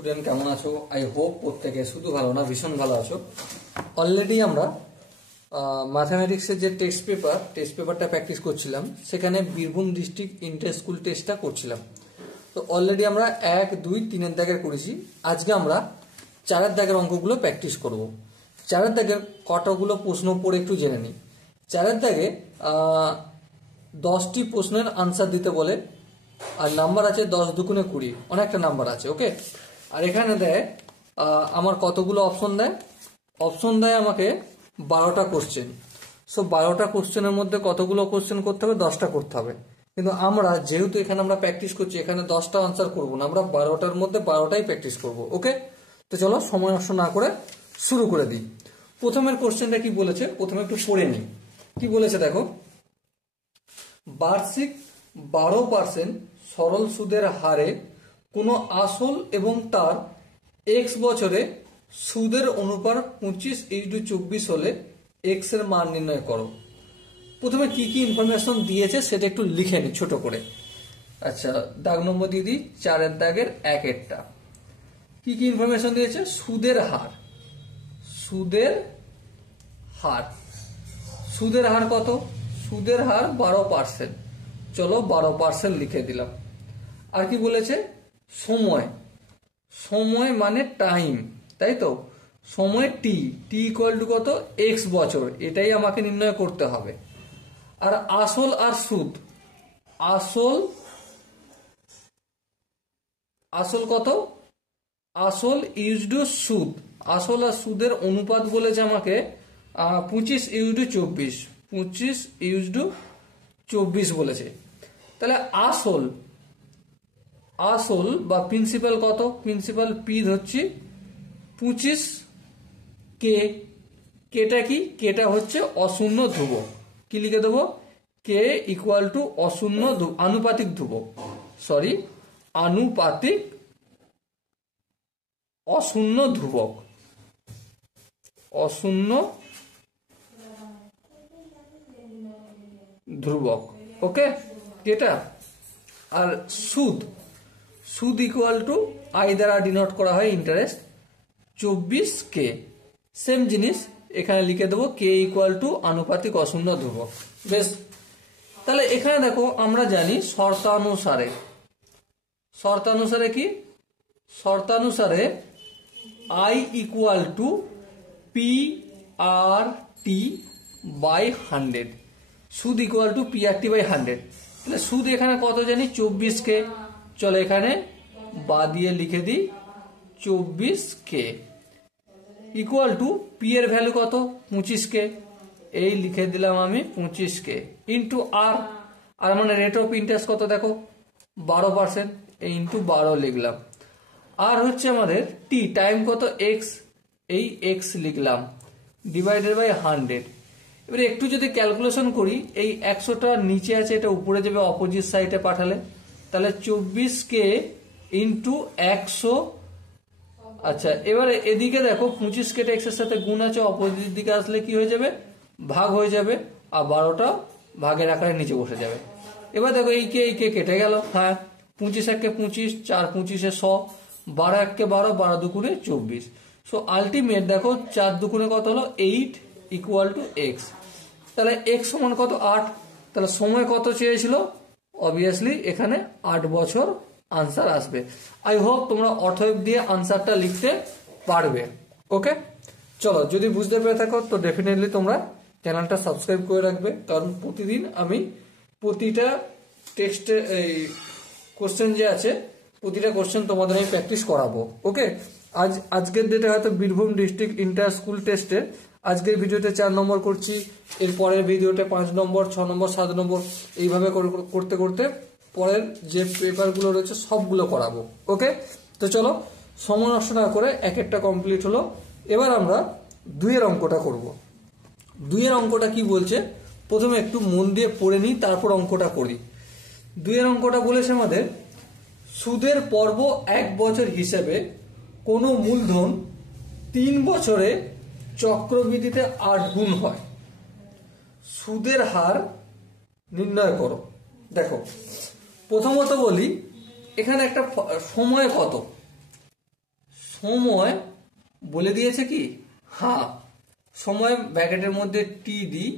Student কেমন আছো? I hope প্রত্যেকে শুধু ভালো না ভীষণ ভালো আছো। অলরেডি আমরা ম্যাথামেটিক্সের যে টেস্ট পেপারটা প্র্যাকটিস করছিলাম, সেখানে বীরভূম ডিস্ট্রিক্ট ইন্টার স্কুল টেস্টটা করছিলাম। তো অলরেডি আমরা 1, 2, 3 দাগের করেছি। আজকে আমরা 4 দাগের অঙ্কগুলো প্র্যাকটিস করব। 4 দাগের কতগুলো প্রশ্ন পড়ে একটু জেনে নিই। 4 দাগে 10টি প্রশ্নের আনসার দিতে বলে, আর নাম্বার আছে 10 দুগুণে 20, অনেকটা নাম্বার আছে। ওকে, আর এখানে দেয় আমার কতগুলো অপশন দেয় আমাকে 12টা কোশ্চেন। সো 12টা কোশ্চেনের মধ্যে কতগুলো কোশ্চেন করতে হবে? 10টা করতে হবে। কিন্তু আমরা যেহেতু এখানে আমরা প্র্যাকটিস করছি, এখানে 10টা আনসার করবো না, আমরা 12টার মধ্যে 12টাই প্র্যাকটিস করব। ওকে, তো চলো সময় নষ্ট না করে শুরু করে দিই। প্রথমের কোশ্চেনটা কি বলেছে প্রথমে একটু পড়ে নিই। কি বলেছে দেখো, বার্ষিক 12% সরল সুদের হারে কোনো আসল এবং তার এক্স বছরে সুদের অনুপাত 25:24 হলে এক্স এর মান নির্ণয় করো। প্রথমে কি কি ইনফরমেশন দিয়েছে সেটা একটু লিখে নি ছোট করে। আচ্ছা, দাগ নম্বর দিয়ে দিই 4 দাগের 1-টা। কি কি ইনফরমেশন দিয়েছে? সুদের হার কত? সুদের হার 12%। চলো 12% লিখে দিলাম। আর কি বলেছে? সময় মানে টাইম, তাই তো? সময় টি ইকুয়াল টু কত? এক্স বছর, এটাই আমাকে নির্ণয় করতে হবে। আর আসল আর সুদ, আসল কত? আসল ইউজড সুদ, আসল আর সুদের অনুপাত বলেছে আমাকে 25:24 বলেছে। তাহলে আসল বা প্রিন্সিপাল কত? প্রিন্সিপাল পি ধরছি 25 কে। কেটা কি? কেটা হচ্ছে অশূন্য ধ্রুবক। কি লিখে দেবো? কে ইকুয়াল টু আনুপাতিক ধ্রুবক, অশূন্য ধ্রুবক। ওকে, কেটা। আর সুদ ইকুয়াল টু আই দ্বারা ডিনোট করা হয় ইন্টারেস্ট, 24K। সেম জিনিস এখানে লিখে দেবো, কে ইকুয়াল টু আনুপাতিক অশূন্য ধ্রুবক। বেশ, তাহলে এখানে দেখো আমরা জানি শর্তানুসারে কি? শর্তানুসারে I equal to PRT by 100, সুদ ইকুয়াল টু PRT বাই 100। তাহলে সুদ এখানে কত জানি? 24K। চলো এখানে বা দিয়ে লিখে দিই 24K ইকুয়াল টু পি এর ভ্যালু কত? 25K, এই লিখে দিলাম আমি 25K ইন্টু আর মানে রেট অফ ইন্টারেস্ট কত দেখো? 12%, এই ইন্টু 12 লিখলাম। আর হচ্ছে আমাদের টি, টাইম কত? এক্স, এই এক্স লিখলাম ডিভাইডেড বাই 100। এবারে একটু যদি ক্যালকুলেশন করি, এই 100টা নিচে আছে, এটা উপরে যাবে অপোজিট সাইডে পাঠালে, তাহলে 24K ইন্টু 100। আচ্ছা, এবারে এদিকে দেখো 25K এক্স এর সাথে গুণ আছে, অপোজিট দিকে আসলে কি হয়ে যাবে? ভাগ হয়ে যাবে, আর 12টা ভাগের আকারে নিচে বসে যাবে। এবার দেখো এই কে কেটে গেল। হ্যাঁ, 25 1 কে 25, 4 25 100, 12 1 কে 12, 12 দুগুণে 24। সো আলটিমেট দেখো 4 দুগুণে কত হলো? 8 ইকুয়াল টু এক্স। তাহলে এক্স সমান কত? 8। তাহলে সময় কত চেয়েছিল? অবভিয়াসলি এখানে 8 বছর আনসার আসবে। আই হোপ তোমরা অতএব দিয়ে আনসারটা লিখতে পারবে। ওকে, চলো যদি বুঝতে পেরে থাকো তো ডেফিনেটলি তোমরা চ্যানেলটা সাবস্ক্রাইব করে রাখবে, কারণ প্রতিদিন আমি প্রতিটা টেক্সটে এই কোশ্চেন যে আছে, প্রতিটা কোশ্চেন তোমাদের আমি প্র্যাকটিস করাবো। ওকে, আজকের ডেটে হয়তো বীরভূম ডিস্ট্রিক্ট ইন্টার স্কুল টেস্টে আজকের ভিডিওতে 4 নম্বর করছি, এর পরের ভিডিওতে 5 নম্বর, 6 নম্বর, 7 নম্বর, এইভাবে করতে করতে পরের যে পেপারগুলো রয়েছে সবগুলো করাবো। ওকে, তো চলো সময় নষ্ট না করে একটা কমপ্লিট হলো। এবার আমরা 2 এর অঙ্কটা করব। 2 এর অঙ্কটা কি বলছে প্রথমে একটু মন দিয়ে পড়ে নিই, তারপর অঙ্কটা করি। 2 এর অঙ্কটা বলেছে আমাদের, সুদের পর্ব 1 বছর হিসেবে কোনো মূলধন 3 বছরে চক্রবৃদ্ধিতে 8 গুণ হয়, সুদের হার নির্ণয় করো। দেখো প্রথমত বলি, এখানে একটা সময় কত? সময় বলে দিয়েছে কি, হ্যাঁ সময় ব্র্যাকেটের মধ্যে টি দিই,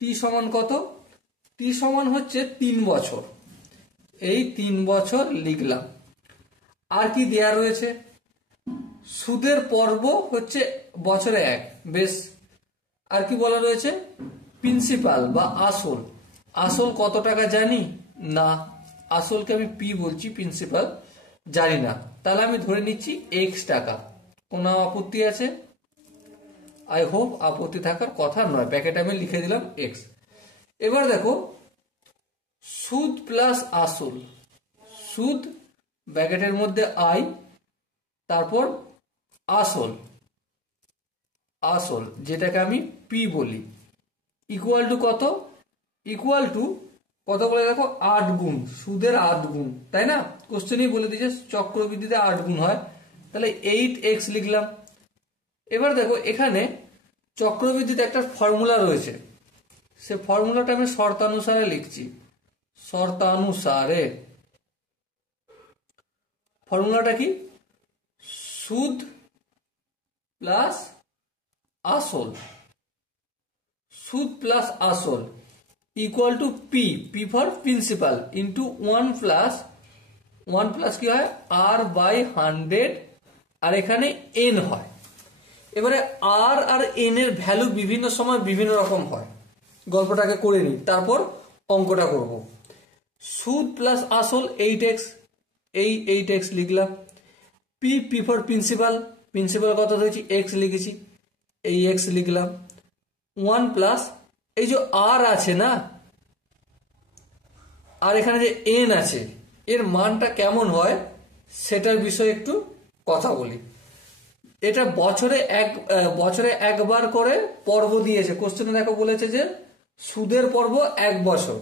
টি সমান কত, টি সমান হচ্ছে 3 বছর, এই 3 বছর লিখলাম। আর কি দেয়া রয়েছে, সুদের পর্ব হচ্ছে বছরে 1, বেশ। আর কি বলা রয়েছে, প্রিন্সিপাল বা আসল, আসল কত টাকা জানি না, আসলকে আমি পি বলছি, প্রিন্সিপাল জানি না, তাহলে আমি ধরে নিচ্ছি এক্স টাকা। কোনো আপত্তি আছে? আই হোপ আপত্তি থাকার কথা নয়, প্যাকেটে আমি লিখে দিলাম এক্স। এবার দেখো সুদ প্লাস আসল, সুদ ব্র্যাকেটের মধ্যে আই, তারপর আসল, আসল যেটাকে আমি পি বলি, ইকুয়াল টু কত, ইকুয়াল টু কত বলে দেখো 8 গুণ, সুদের 8 গুণ, তাই না? কোশ্চেনই বলে দিয়েছে চক্রবৃদ্ধিতে 8 গুণ হয়, তাহলে 8x লিখলাম। এবার দেখো এখানে চক্রবৃদ্ধিতে একটা ফর্মুলা রয়েছে, সে ফর্মুলাটা আমি শর্তানুসারে লিখছি, শর্তানুসারে। ফর্মুলাটা কি, সুদ প্লাস আসল, সুদ প্লাস আসল equal to P, P for principal, into 1 plus কি হয় আর বাই 100, আর এখানে এন হয়। এবারে আর আর এন এর ভ্যালু বিভিন্ন সময় বিভিন্ন রকম হয়, গল্পটাকে করে নিই তারপর অঙ্কটা করব। সুদ প্লাস আসল 8x, এই 8x লিখলাম। P, P for principal, principal কত ধরেছি এক্স লিখেছি, এই এক্স লিখলাম। 1 প্লাস এই যে আর আছে না, আর এখানে যে এন আছে, এর মানটা কেমন হয় সেটার বিষয়ে একটু কথা বলি। এটা বছরে একবার করে পর্ব দিয়েছে, কোশ্চেনে দেখো বলেছে যে সুদের পর্ব 1 বছর,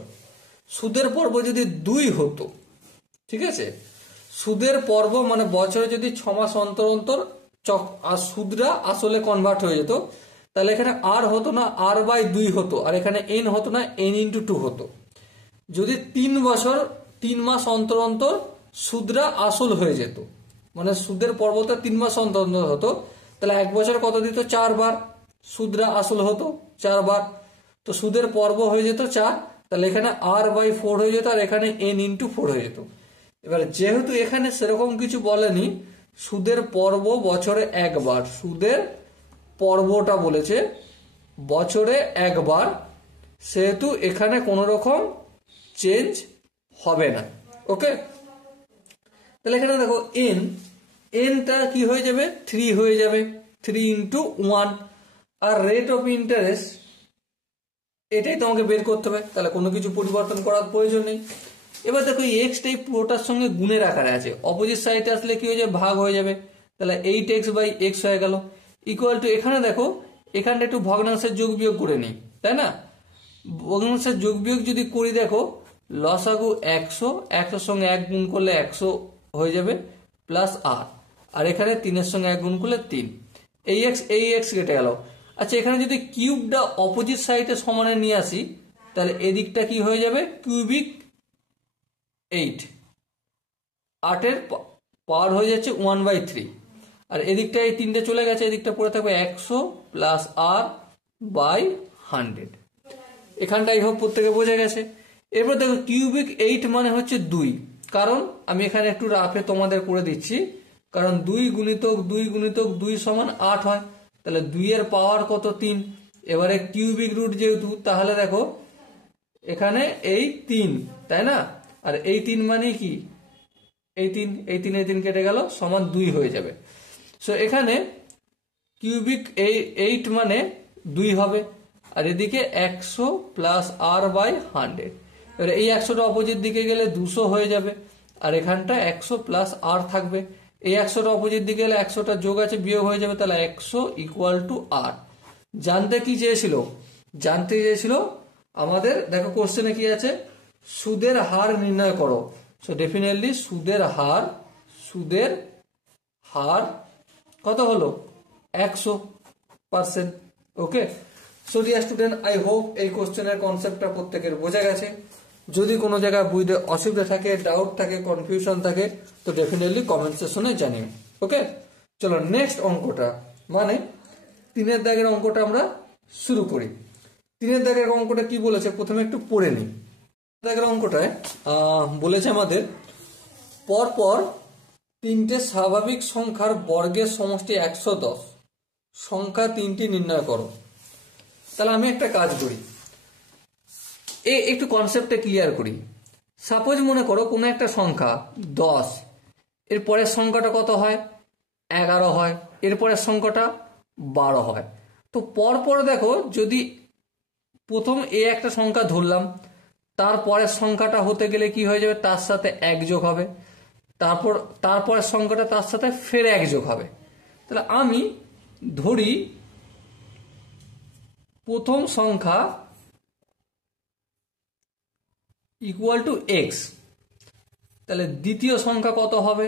সুদের পর্ব যদি 2 হতো, ঠিক আছে, সুদের পর্ব মানে বছরে যদি 6 মাস অন্তর অন্তর আর সুদরা আসলে কনভার্ট হয়ে যেত, তাহলে এখানে আর হতো না, আর বাই 2 হতো, আর এখানে এন হতো না, এন ইন্টু 2 হতো। যদি 3 বছর 3 মাস অন্তর অন্তর সুদরা আসল হয়ে যেত, মানে সুদের পর্বটা 3 মাস অন্তর অন্তর হতো, তাহলে 1 বছর কত দিত 4 বার সুদরা আসল হতো, 4 বার, তো সুদের পর্ব হয়ে যেত 4, তাহলে এখানে আর বাই 4 হয়ে যেত, আর এখানে এন ইন্টু 4 হয়ে যেত। এবার যেহেতু এখানে সেরকম কিছু বলেনি, সুদের পর্ব বছরে 1 বার, সুদের পর্বটা বলেছে বছরে 1 বার, সেহেতু এখানে কোনো রকম চেঞ্জ হবে না। ওকে, তাহলে এখানে দেখো এন, এনটা কি হয়ে যাবে 3 হয়ে যাবে, 3 ইন্টু 1, আর রেট অফ ইন্টারেস্ট এটাই তোমাকে বের করতে হবে, তাহলে কোনো কিছু পরিবর্তন করার প্রয়োজন নেই। এবার দেখো এই এক্সটাই পুরোটার সঙ্গে গুণের আকারে আছে, অপোজিট সাইডে আসলে কি হয়ে যাবে ভাগ হয়ে যাবে, তাহলে 8x বাই এক্স হয়ে গেল, ইকুয়াল টু এখানে দেখো এখানটা একটু ভগ্নাংশের যোগ বিয়োগ করে নিই, তাই না? ভগ্নাংশের যোগ বিয়োগ যদি করি দেখো লসাগু 100, 100 সঙ্গে 1 গুণ করলে 100 হয়ে যাবে, প্লাস আর এখানে 3 সঙ্গে 1 গুণ করলে 3, এই এক্স কেটে গেল। আচ্ছা এখানে যদি কিউবটা অপোজিট সাইডে সমানে নিয়ে আসি, তাহলে এদিকটা কি হয়ে যাবে কিউবিক 8, 8 এর পাওয়ার হয়ে যাচ্ছে 1/3, আর এদিকটা এই 3টে চলে গেছে, এদিকটা পড়ে থাকবে 100 প্লাস আর বাই 100। এখানটাই হোক প্রত্যেকে বোঝা গেছে। এরপর দেখো কিউবিক 8 মানে হচ্ছে 2, কারণ আমি এখানে একটু রাফে তোমাদের করে দিচ্ছি, কারণ 2 গুণিতক 2 গুণিতক 2 সমান 8 হয়, তাহলে 2 এর পাওয়ার কত 3। এবারে কিউবিক রুট যেহেতু, তাহলে দেখো এখানে এই 3, তাই না, আর এই 3 মানে কি এই 3 কেটে গেল, সমান 2 হয়ে যাবে। সো এখানে কিউবিক 8 মানে 2 হবে, আর এদিকে 100 প্লাস আর বাই 100, এবার এই 100টা অপোজিট দিকে গেলে 200 হয়ে যাবে, আর এখানটা 100 প্লাস আর থাকবে, এই 100টা অপোজিট দিকে গেলে 100টা যোগ আছে বিয়োগ হয়ে যাবে, তাহলে 100 ইকুয়াল টু আর। জানতে কি চেয়েছিল, জানতে চেয়েছিল আমাদের, দেখো কোশ্চেনে কি আছে, সুদের হার নির্ণয় করো। সো ডেফিনেটলি সুদের হার কত হলো 100%। Okay, so dear student, I hope এই কোশ্চেনের কনসেপ্টটা প্রত্যেকের বোঝা গেছে। যদি কোনো জায়গায় বুঝতে অসুবিধা থাকে, ডাউট থাকে, কনফিউশন থাকে, তো ডেফিনেটলি কমেন্ট সেকশনে জানিও। ওকে, চলো নেক্সট অঙ্কটা মানে 3 দাগের অঙ্কটা আমরা শুরু করি। 3 দাগের অঙ্কটা কি বলেছে প্রথমে একটু পড়ে নিই। 3 দাগের অঙ্কটায় বলেছে আমাদের পরপর 3টে স্বাভাবিক সংখ্যার বর্গের সমষ্টি 110 সংখ্যা 3টি নির্ণয় করো। তাহলে আমি একটা কাজ করি, একটু কনসেপ্টটা ক্লিয়ার করি। সাপোজ মনে করো কোনো একটা সংখ্যা 10, এর পরের সংখ্যাটা কত হয় 11 হয়, এরপরের সংখ্যাটা 12 হয়। তো পরপর দেখো, যদি প্রথম একটা সংখ্যা ধরলাম, তারপরের সংখ্যাটা হতে গেলে কি হয়ে যাবে, তার সাথে 1 যোগ হবে, তারপরের সংখ্যাটা তার সাথে ফের 1 যোগ হবে। তাহলে আমি ধরি প্রথম সংখ্যা ইকুয়াল টু এক্স, তাহলে দ্বিতীয় সংখ্যা কত হবে,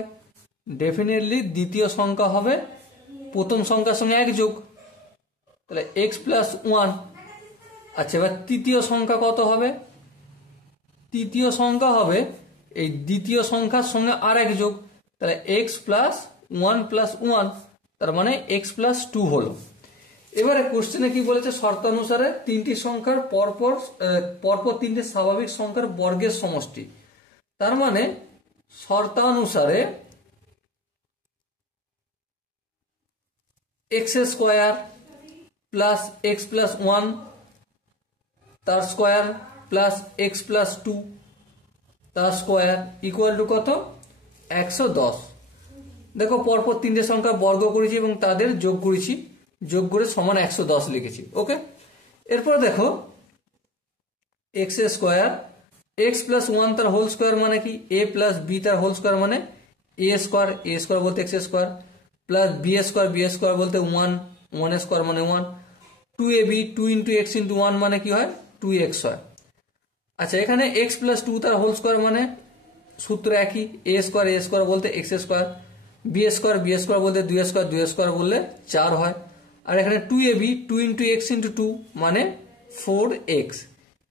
ডেফিনেটলি দ্বিতীয় সংখ্যা হবে প্রথম সংখ্যার সঙ্গে 1 যোগ, তাহলে এক্স প্লাস 1। আচ্ছা, এবার তৃতীয় সংখ্যা কত হবে, তৃতীয় সংখ্যা হবে এই দ্বিতীয় সংখ্যার সঙ্গে আর 1 যোগ, তাহলে এক্স প্লাস 1 প্লাস 1, তার মানে এক্স প্লাস 2 হলো। এবারে কোশ্চেনে কি বলেছে, শর্তানুসারে 3টি সংখ্যার পরপর 3টে স্বাভাবিক সংখ্যার বর্গের সমষ্টি। তার মানে শর্তানুসারে x square plus x plus 1 তার স্কোয়ার প্লাস এক্স প্লাস 2 তার স্কোয়ার ইকুয়াল টু কত, 110। দেখো পরপর 3টে সংখ্যা বর্গ করেছি এবং তাদের যোগ করেছি, যোগ করে সমান 110 লিখেছি। ওকে, এরপর দেখো এক্স স্কোয়ার এক্স প্লাস 1 তার হোল স্কোয়ার মানে কি, এ প্লাস বি তার হোল স্কোয়ার মানে এ স্কোয়ার বলতে x square, plus b square বলতে 1 স্কোয়ার মানে 1, 2ab 2 ইন্টু এক্স ইন্টু 1 মানে কি হয় 2x হয়। আচ্ছা, এখানে এক্স প্লাস 2 তার হোল স্কোয়ার মানে সূত্র একই, এ স্কোয়ার বলতে এক্স স্কোয়ার, বি স্কোয়ার বলতে 2 স্কোয়ার বললে 4 হয়। আর এখানে 2ab 2 ইন্টু এক্স ইন্টু 2 মানে 4x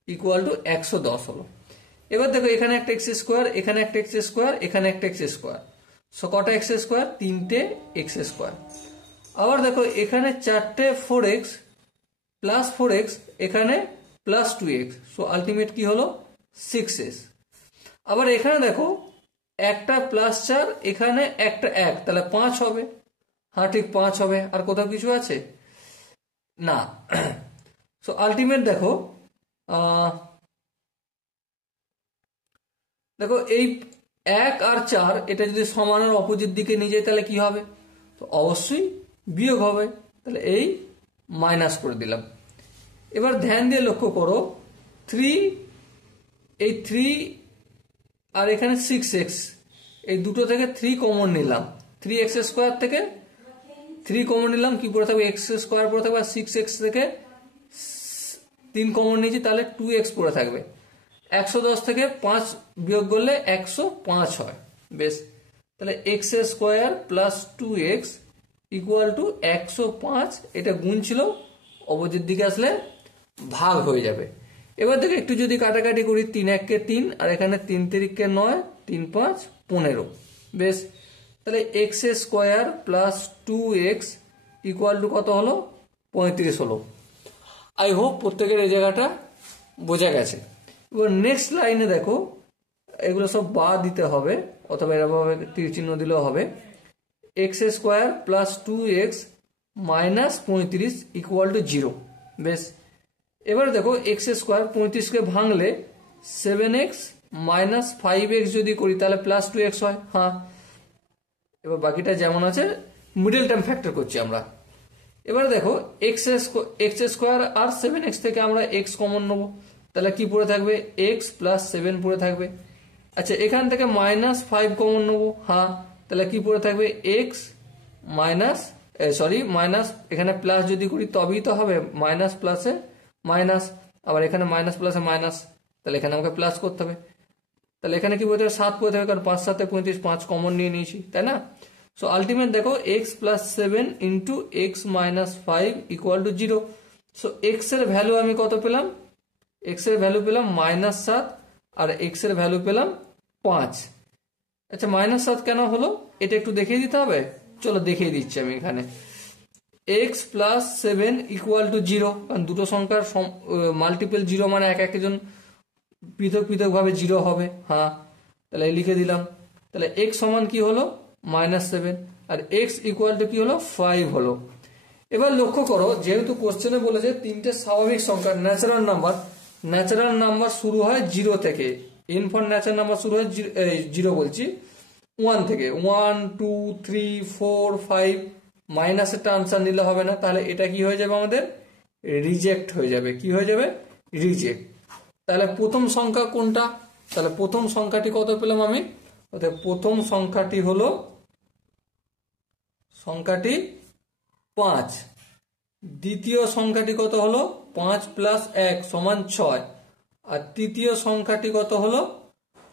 ইকুয়াল টু 110 হলো। এবার দেখো এখানে একটা এক্স স্কোয়ার, এখানে একটা এক্স স্কোয়ার, এখানে একটা এক্স স্কোয়ার, সো কটা এক্স স্কোয়ার, 3টে এক্স স্কোয়ার। আবার দেখো এখানে 4টে 4x প্লাস 4x, এখানে প্লাস 2x, সো আলটিমেট কি হলো 6s। আবার এখানে দেখো একটা প্লাস 4, এখানে একটা 1, তাহলে 5 হবে। হ্যাঁ ঠিক 5 হবে, আর কোথাও কিছু আছে না। সো আলটিমেট দেখো দেখো এই 1 আর 4 এটা যদি সমানের অপোজিট দিকে নিয়ে যায় তাহলে কি হবে, তো অবশ্যই বিয়োগ হবে, তাহলে এই মাইনাস করে দিলাম। এবার ধ্যান দিয়ে লক্ষ্য করো 3 আর এখানে 6x, এই দুটো থেকে 3 কমন নিলাম, 3x স্কোয়ার থেকে 3 কমন নিলাম, কি পড়ে থাকবে এক্স স্কোয়ার পড়ে থাকবে, আর 6x থেকে 3 কমন নিয়েছি তাহলে 2x পড়ে থাকবে। 110 থেকে 5 বিয়োগ করলে 105 হয়। বেশ, তাহলে x square plus 2x equal to 105, এটা গুণ ছিল, অপোজিট দিকে আসলে ভাগ হয়ে যাবে। এবার দেখো একটু যদি কাটাকাটি করি, 3 1 3, আর এখানে 3 3 9, 3 5 15। বেশ, তাহলে x square plus 2x equal to কত হলো, 35 হলো। আই হোপ প্রত্যেকের এই জায়গাটা বোঝা গেছে। এবার নেক্সট লাইনে দেখো এগুলো সব বাদ দিতে হবে, অথবা এরকমভাবে তীর চিহ্ন দিলেও হবে। X square plus 2x minus 35 equal to 0। বেশ, এবার দেখো এক্স স্কোয়ার 35কে ভাঙলে 7x মাইনাস 5x যদি করি তাহলে প্লাস 2x হয়। হ্যাঁ, এবার বাকিটা যেমন আছে মিডল টার্ম ফ্যাক্টর করছি আমরা। এবার দেখো এক্স স্কোয়ার আর 7x থেকে আমরা x কমন নেবো, তাহলে কি পড়ে থাকবে x প্লাস 7 পড়ে থাকবে। আচ্ছা, এখান থেকে মাইনাস 5 কমন নেবো, হ্যাঁ, তাহলে কি পড়ে থাকবে x মাইনাস মাইনাস, এখানে প্লাস যদি করি তবেই তো হবে, মাইনাস প্লাসে মাইনাস, আবার এখানে মাইনাস প্লাসে মাইনাস, তাহলে এখানে আমাকে প্লাস করতে হবে। তাহলে এখানে কি বলতে হবে 7 পড়ে থাকবে, কারণ 5 7 35, 5 কমন নিয়ে নিয়েছি, তাই না। সো আলটিমেট দেখো x plus 7 into x minus 5 equal to 0। So x এর ভ্যালু আমি কত পেলাম, এক্স এর ভ্যালু পেলাম -7, আর এক্স এর ভ্যালু পেলাম 5। আচ্ছা, -7 কেন হলো এটা একটু দেখিয়ে দিতে হবে। চলো দেখিয়ে দিচ্ছি আমি এখানে। এক্স প্লাস 7 ইকুয়াল টু 0, কারণ দুটো সংখ্যার মাল্টিপল 0 মানে এক একজন পৃথক পৃথক ভাবে 0 হবে। হ্যাঁ, তাহলে লিখে দিলাম। তাহলে এক্স সমান কি হলো -7, আর এক্স ইকুয়াল টু কি হলো 5 হলো। এবার লক্ষ্য করো, যেহেতু কোশ্চেনে বলেছে তিনটে স্বাভাবিক সংখ্যা ন্যাচারাল নাম্বার শুরু হয় 0 থেকে, এন ফর ন্যাচারাল নাম্বার শুরু হয় 0 বলছি 1 থেকে, 1 2 3 4 5, মাইনাস একটা আনসার নিলে হবে না, তাহলে এটা কি হয়ে যাবে আমাদের রিজেক্ট হয়ে যাবে। কি হয়ে যাবে রিজেক্ট। তাহলে প্রথম সংখ্যা কোনটা? তাহলে প্রথম সংখ্যাটি কত পেলাম আমি? অর্থাৎ প্রথম সংখ্যাটি হলো সংখ্যাটি 5। দ্বিতীয় সংখ্যাটি কত হলো 5 প্লাস 1 সমান 6, আর তৃতীয় সংখ্যাটি কত হলো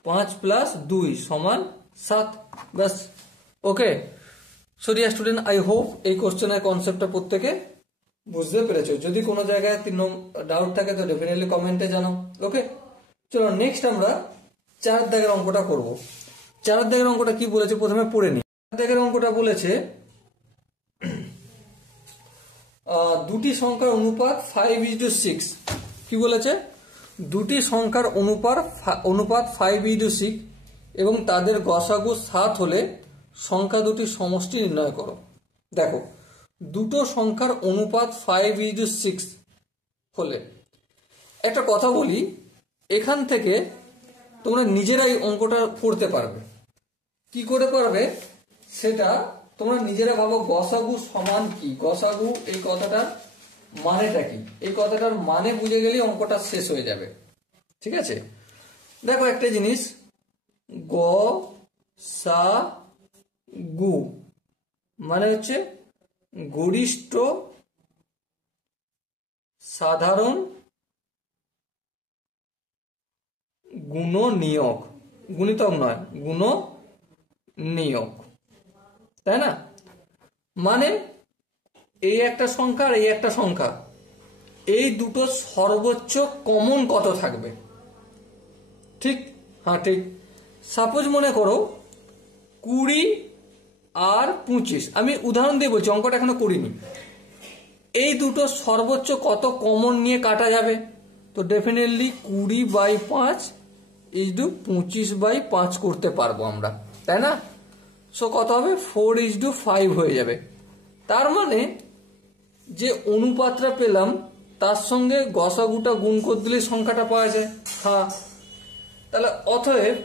5 প্লাস 2 সমান 7। ব্যাস, okay. So dear student, I hope এই কোশ্চেনের কনসেপ্টটা প্রত্যেকে বুঝতে পেরেছো। যদি কোনো জায়গায় ডাউট থাকে তো ডেফিনেটলি কমেন্টে জানাও। ওকে, চলো নেক্সট আমরা 4 দাগের অঙ্কটা করব। 4 দাগের অঙ্কটা কি বলেছে প্রথমে পড়ে নিই। 4 দাগের অঙ্কটা বলেছে দুটি সংখ্যার অনুপাত 5:6। কি বলেছে? দুটি সংখ্যার অনুপাত 5:6 এবং তাদের গসাগু 7 হলে সংখ্যা দুটির সমষ্টি নির্ণয় করো। দেখো, দুটো সংখ্যার অনুপাত 5:6 হলে, একটা কথা বলি, এখান থেকে তোমরা নিজেরাই অঙ্কটা করতে পারবে। কি করে পারবে সেটা তোমরা নিজেরা ভাবো। গসাগু সমান কি? গসাগু এই কথাটার মানেটা কি? এই কথাটার মানে বুঝে গেলেই অঙ্কটা শেষ হয়ে যাবে। ঠিক আছে, দেখো একটা জিনিস, গ সা গু মানে হচ্ছে গরিষ্ঠ সাধারণ গুণনীয়ক, গুণিতক নয়, গুণনীয়ক, তাই না? মানে এই একটা সংখ্যা আর এই একটা সংখ্যা, এই দুটো সর্বোচ্চ কমন কত থাকবে? ঠিক, হ্যাঁ ঠিক। সাপোজ মনে করো 20 আর 25, আমি উদাহরণ দিয়ে বলছি, অঙ্কটা এখনো করিনি। এই দুটো সর্বোচ্চ কত কমন নিয়ে কাটা যাবে? তো ডেফিনেটলি 20/5 = 25/5 করতে পারবো আমরা, তাই না? সো কত হবে? 4:5 হয়ে যাবে। তার মানে যে অনুপাতটা পেলাম তার সঙ্গে গসাগুটা গুণ করে দিলে সংখ্যাটা পাওয়া যায়। হ্যাঁ, তাহলে অতএব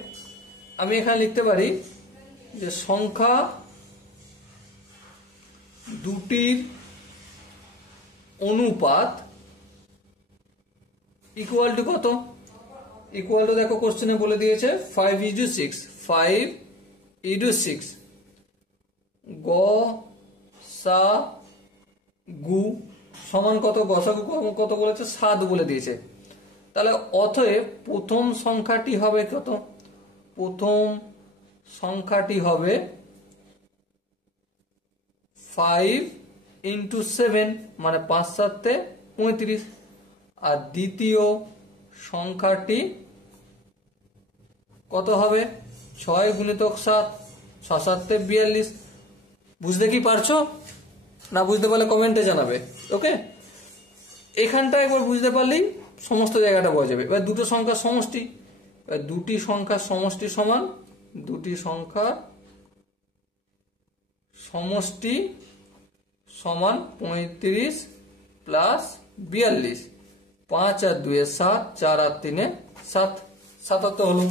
আমি এখানে লিখতে পারি যে সংখ্যা দুটির অনুপাত ইকুয়াল টু কত? ইকুয়াল টু, দেখো কোশ্চেনে বলে দিয়েছে 5:6, 5:6 গ সা গু সমান কত? গসাগু কত বলেছে? 7 বলে দিয়েছে। তাহলে অতএব প্রথম সংখ্যাটি হবে কত? প্রথম সংখ্যাটি হবে 5 × 7 মানে 5 7 35, আর দ্বিতীয় সংখ্যাটি কত হবে? 6 × 7, 6 7 42। বুঝতে কি পারছো? না বুঝতে পারলে কমেন্টে জানাবে। ওকে, এখানটা একবার বুঝতে পারলেই সমস্ত জায়গাটা বোঝা যাবে। এবার দুটো সংখ্যার সমষ্টি, দুটি সংখ্যার সমষ্টি সমান, দুটি সংখ্যার সমষ্টি সমান 35 প্লাস 42, 5 আর 2 7, 4 আর 3 7, 77 হলো।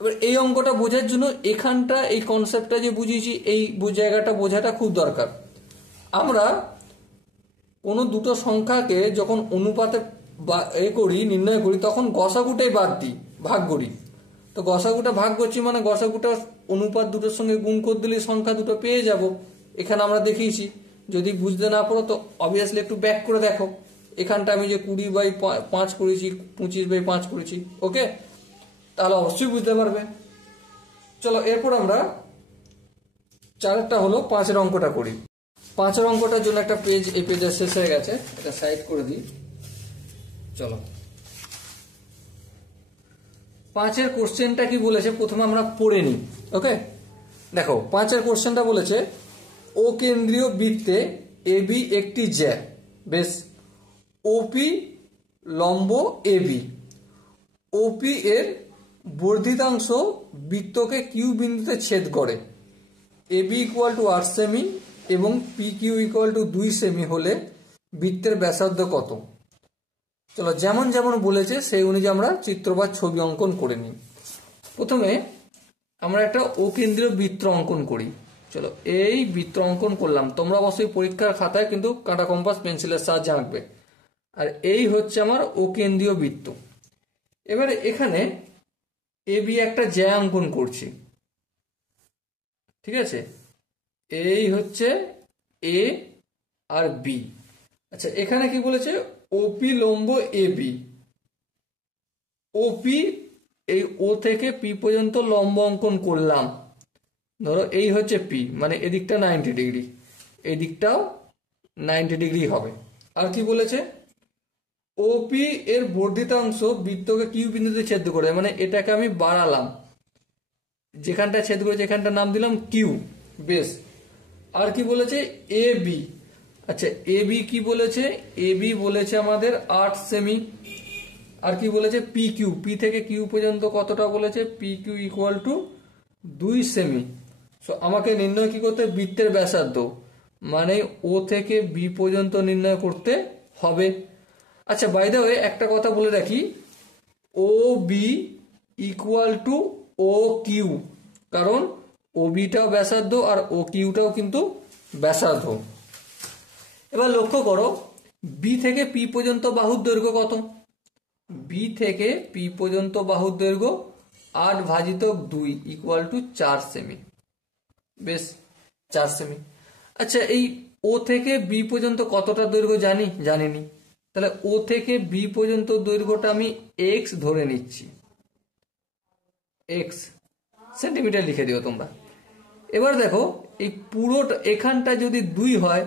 এবার এই অঙ্কটা বোঝার জন্য এখানটা এই কনসেপ্টটা যে বুঝিয়েছি, এই জায়গাটা বোঝাটা খুব দরকার। আমরা কোনো দুটো সংখ্যাকে যখন অনুপাতে নির্ণয় করি তখন গসাগুটাই বাদ দিই, ভাগ করি। তো গসাগুটা ভাগ করছি মানে গসাগুটা অনুপাত দুটোর সঙ্গে গুণ করে দিলে সংখ্যা দুটো পেয়ে যাব। এখানে আমরা দেখিয়েছি। যদি বুঝতে না পারো তো অবভিয়াসলি একটু ব্যাক করে দেখো। এখানটা আমি যে 20/5 করেছি, 25/5 করেছি। ওকে, তাহলে অবশ্যই বুঝতে পারবে। চলো এরপর আমরা 4টা হলো 5-এর অঙ্কটা করি। 5-এর অঙ্কটার জন্য একটা পেজ, এই পেজে শেষ হয়ে গেছে, এটা সাইড করে দিই। চলো 5-এর কোশ্চেনটা কি বলেছে প্রথমে আমরা পড়ে নিই। ওকে, দেখো 5 কোশ্চেনটা বলেছে ও কেন্দ্রীয় বৃত্তে এবি একটি জ্যা, বেশ, ওপি লম্ব এবি, ওপি এর বর্ধিতাংশ বৃত্তকে কিউ বিন্দুতে ছেদ করে, এবি ইকুয়াল টু 8 সেমি এবং পি কিউ ইকুয়াল টু 2 সেমি হলে বৃত্তের ব্যাসার্ধ কত? চলো যেমন যেমন বলেছে সেই অনুযায়ী আমরা চিত্র বা ছবি অঙ্কন করে নিই। প্রথমে আমরা একটা ও কেন্দ্রীয় বৃত্ত অঙ্কন করি। চলো এই বৃত্ত অঙ্কন করলাম, তোমরা অবশ্যই পরীক্ষার খাতায় কিন্তু কাঁটা কম্পাস পেন্সিলের সাহায্যে আঁকবে। আর এই হচ্ছে আমার ও কেন্দ্রীয় বৃত্ত। এবারে এখানে এ বি একটা জ্যা অঙ্কন করছি, ঠিক আছে, এই হচ্ছে এ আর বি। আচ্ছা এখানে কি বলেছে ওপি লম্ব এ বি, ওপি এই ও থেকে পি পর্যন্ত লম্ব অঙ্কন করলাম, ধরো এই হচ্ছে পি, মানে এদিকটা 90 ডিগ্রি, এদিকটাও 90 ডিগ্রি হবে। আর কি বলেছে ওপি এর বর্ধিতাংশ বৃত্তকে কিউ বিন্দুতে ছেদ করে, মানে এটাকে আমি বাড়ালাম, যেখানটা ছেদ করেছে এখানটার নাম দিলাম কিউ, বেশ। আর কি বলেছে এ বি, আচ্ছা এ বি কি বলেছে, এ বি বলেছে আমাদের 8 সেমি। আর কি বলেছে পি কিউ, পি থেকে কিউ পর্যন্ত কতটা বলেছে, পি কিউ ইকুয়াল টু 2 সেমি। সো আমাকে নির্ণয় কি করতে, বৃত্তের ব্যাসার্ধ, মানে ও থেকে বি পর্যন্ত নির্ণয় করতে হবে। আচ্ছা বাই দ্য ওয়ে একটা কথা বলে রাখি, O B equal to O Q, কারণ ও বিটাও ব্যাসার্ধ আর ও কিউটাও কিন্তু ব্যাসার্ধ। এবার লক্ষ্য করো বি থেকে পি পর্যন্ত বাহুর দৈর্ঘ্য কত, বি থেকে পি পর্যন্ত বাহুর দৈর্ঘ্য 8 ভাজিত 2 ইকুয়াল টু 4 সেমি, বেশ 4 সেমি। আচ্ছা এই ও থেকে বি পর্যন্ত কতটা দৈর্ঘ্য জানিনি, তাহলে ও থেকে বি পর্যন্ত দৈর্ঘ্যটা আমি এক্স ধরে নিচ্ছি, এক্স সেন্টিমিটার লিখে দিও তোমরা। এবার দেখো এই পুরোটা এখানটা যদি 2 হয়,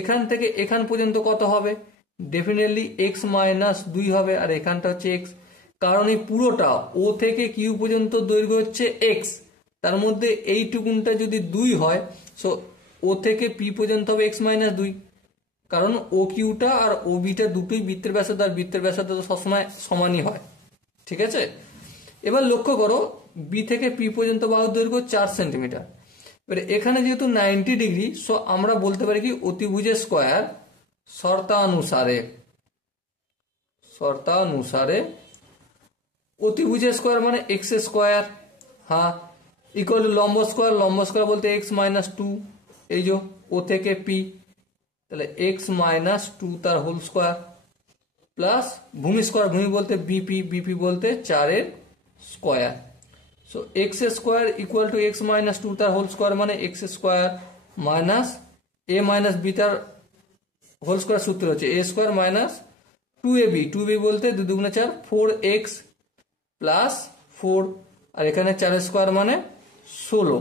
এখান থেকে এখান পর্যন্ত কত হবে, ডেফিনেটলি এক্স মাইনাস 2 হবে, আর এখানটা হচ্ছে এক্স, কারণ এই পুরোটা ও থেকে কিউ পর্যন্ত দৈর্ঘ্য হচ্ছে এক্স, তার মধ্যে এইটুকুনটা যদি 2 হয়, সো ও থেকে পি পর্যন্ত হবে এক্স মাইনাস 2, কারণ ও কিউটা আর ও বিটা দুটোই বৃত্তের ব্যাসার্ধ, আর বৃত্তের ব্যাসার্ধ তো সবসময় সমানই হয়, ঠিক আছে। এবার লক্ষ্য করো বি থেকে পি পর্যন্ত বাহুর দৈর্ঘ্য 4 সেন্টিমিটার। এবার এখানে যেহেতু 90 ডিগ্রি, সো আমরা বলতে পারি কি অতিভুজের স্কয়ার শর্তানুসারে অতিভুজের স্কয়ার মানে এক্স স্কয়ার, হ্যাঁ, ইকুয়াল টু লম্ব স্কয়ার বলতে এক্স মাইনাস 2, এই যে ও থেকে পি, তাহলে এক্স মাইনাস 2 তার হোল স্কয়ার, প্লাস ভূমি স্কয়ার, ভূমি বলতে বিপি, বিপি বলতে 4 এর square. So x square equal to x minus 2 তার হোল স্কয়ার, মানে এক্স স্কয়ার মাইনাস এ মাইনাস বি তার হোল স্কয়ার, সূত্র হচ্ছে এ স্কয়ার মাইনাস 2ab, 2b বলতে 2 দুগুণে 4, 4x প্লাস 4, আর এখানে 4 স্কয়ার মানে 16।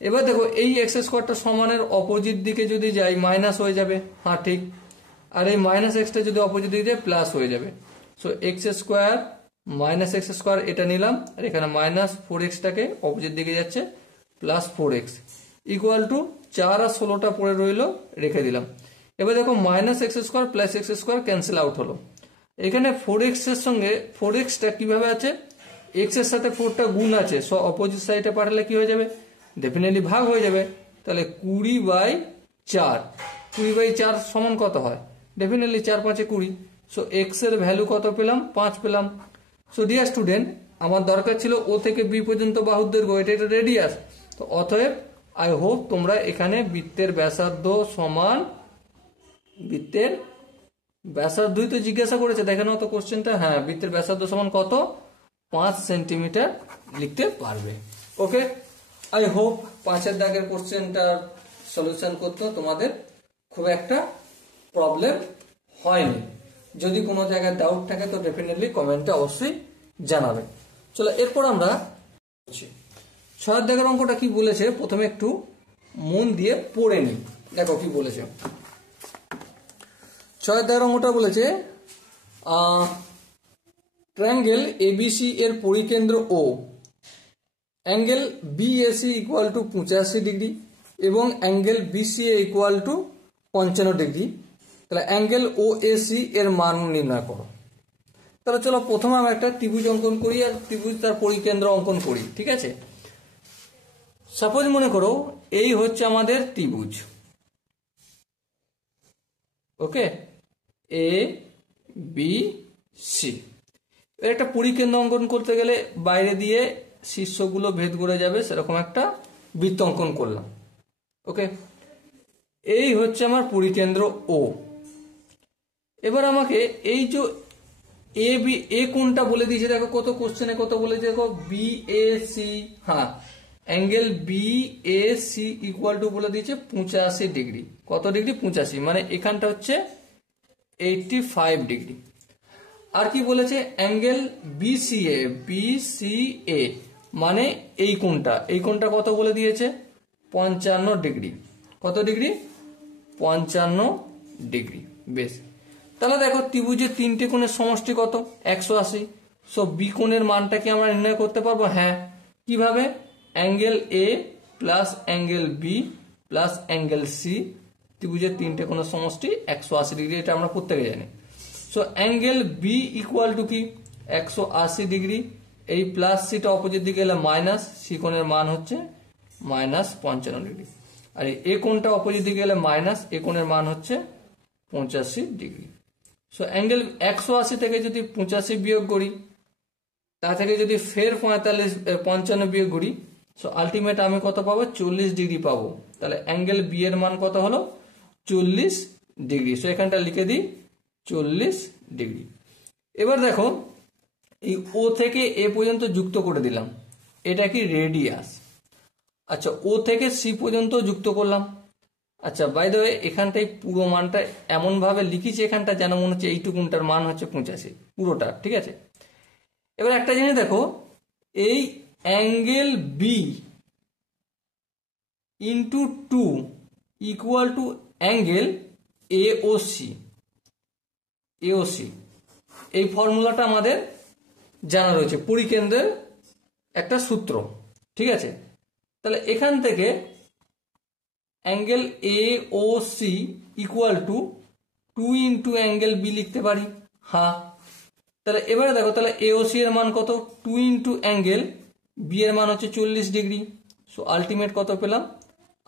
এবার দেখো এই এক্স স্কয়ারটা সমানের অপোজিট দিকে যদি যাই মাইনাস হয়ে যাবে, হ্যাঁ ঠিক, আর এই মাইনাস এক্সটা যদি অপোজিট দিকে যায় প্লাস হয়ে যাবে। So x square minus x square এটা নিলাম, আর এখানে মাইনাস 4xটাকে অপোজিট দিকে যাচ্ছে প্লাস 4x ইকুয়াল টু 4 আর 16টা পড়ে রইল, রেখে দিলাম। এবার দেখো minus x square plus x square cancel out হলো, এখানে 4x এর সঙ্গে 4xটা কিভাবে আছে, এক্স এর সাথে 4টা গুণ আছে, সো অপোজিট সাইডে পাঠালে কি হয়ে যাবে, ডেফিনেটলি ভাগ হয়ে যাবে, তাহলে 20/4, 20/4 সমান কত হয়, ডেফিনেটলি 4 5 20, সো এক্স এর ভ্যালু কত পেলাম, 5 পেলাম। সো ডিয়ার স্টুডেন্ট, আমার দরকার ছিল ও থেকে বি পর্যন্ত বাহুর দৈর্ঘ্য, এটা রেডিয়াস, তো অতএব আই হোপ তোমরা এখানে বৃত্তের ব্যাসার্ধ সমান, বৃত্তের ব্যাসার্ধই তো জিজ্ঞাসা করেছে, দেখে নাও তো কোশ্চেনটা, হ্যাঁ বৃত্তের ব্যাসার্ধ সমান কত, 5 সেন্টিমিটার লিখতে পারবে। ওকে, আই হোপ 5 দাগের কোশ্চেনটার সলিউশন করতে তোমাদের খুব একটা প্রবলেম হয়নি। যদি কোনো জায়গায় ডাউট থাকে তো ডেফিনেটলি কমেন্টে অবশ্যই জানাবে। চলো এরপর আমরা 6 দাগের অঙ্কটা কি বলেছে প্রথমে একটু মন দিয়ে পড়ে নিই। দেখো কি বলেছে, 6 দাগের অঙ্কটা বলেছে ট্রায়াঙ্গেল এবিসি এর পরিকেন্দ্র O angle BAC equal to 85 degree এবং angle BCA equal to 55 degree. তাহলে অ্যাঙ্গেল ওএসি এর মান নির্ণয় করো। তাহলে চলো প্রথমে আমরা একটা ত্রিভুজ অঙ্কন করি আর ত্রিভুজ তার পরিকেন্দ্র অঙ্কন করি, ঠিক আছে। সাপোজ মনে করো এই হচ্ছে আমাদের ত্রিভুজ, ওকে, এ বি সি। এর একটা পরিকেন্দ্র অঙ্কন করতে গেলে বাইরে দিয়ে শীর্ষগুলো ভেদ করে যাবে সেরকম একটা বৃত্ত অঙ্কন করলাম, ওকে। এই হচ্ছে আমার পরিকেন্দ্র ও। এবার আমাকে এই যে এ বি এ কোনটা বলে দিয়েছে দেখো, কত কোশ্চেনে কত বলেছে দেখো, বি এ সি, হ্যাঁ angle B A C equal to বলে দিয়েছে 85 ডিগ্রি। কত ডিগ্রি? 85, মানে এখানটা হচ্ছে 85 ডিগ্রি। আর কি বলেছে? অ্যাঙ্গেল বিসিএ, বিসিএ মানে এই কোণটা কত বলে দিয়েছে? 55 ডিগ্রি। কত ডিগ্রি? 55 ডিগ্রি। বেশ, তাহলে দেখো ত্রিভুজের তিনটে কোণের সমষ্টি কত? 180। সো বি কোণের মানটা কি আমরা নির্ণয় করতে পারবো? হ্যাঁ। কিভাবে? Angle A plus angle B plus angle C, ত্রিভুজের তিনটে কোণের সমষ্টি 180 ডিগ্রি, এটা আমরা প্রত্যেকে জানি। So angle B equal to কি? 180 ডিগ্রি। এই প্লাস সিটা অপোজিট দিকে গেলে মাইনাস, সি কোণের মান হচ্ছে -55 ডিগ্রি। আর এ কোণটা অপোজিট দিকে গেলে মাইনাস, এ কোণের মান হচ্ছে 85 ডিগ্রি। সো অ্যাঙ্গেল 180 থেকে যদি 85 বিয়োগ করি, তা থেকে যদি ফের 55 বিয়োগ করি, সো আলটিমেট আমি কত পাবো? 40 ডিগ্রি পাবো। তাহলে অ্যাঙ্গেল বি এর মান কত হলো? 40 ডিগ্রি। সো এখানটা লিখে দিই 40 ডিগ্রি। এবার দেখো এই ও থেকে এ পর্যন্ত যুক্ত করে দিলাম, এটা কি? রেডিয়াস। আচ্ছা, ও থেকে সি পর্যন্ত যুক্ত করলাম। আচ্ছা, বাই দ্য ওয়ে এখানটাই পুরো মানটা এমন ভাবে লিখেছি এখানটা যেন মনে হচ্ছে এইটুকুনটার মান হচ্ছে 85 পুরোটা, ঠিক আছে। এবার একটা জিনিস দেখো, এই angle B into 2 equal to angle AOC. এই ফর্মুলাটা আমাদের জানা রয়েছে, পরিকেন্দ্রের একটা সূত্র, ঠিক আছে। তাহলে এখান থেকে angle AOC equal to 2 into angle B লিখতে পারি, হ্যাঁ। তাহলে এবারে দেখো, তাহলে এওসি এর মান কত? 2 ইন্টু অ্যাঙ্গেল বি এর মান হচ্ছে 40 ডিগ্রি। সো আলটিমেট কত পেলাম?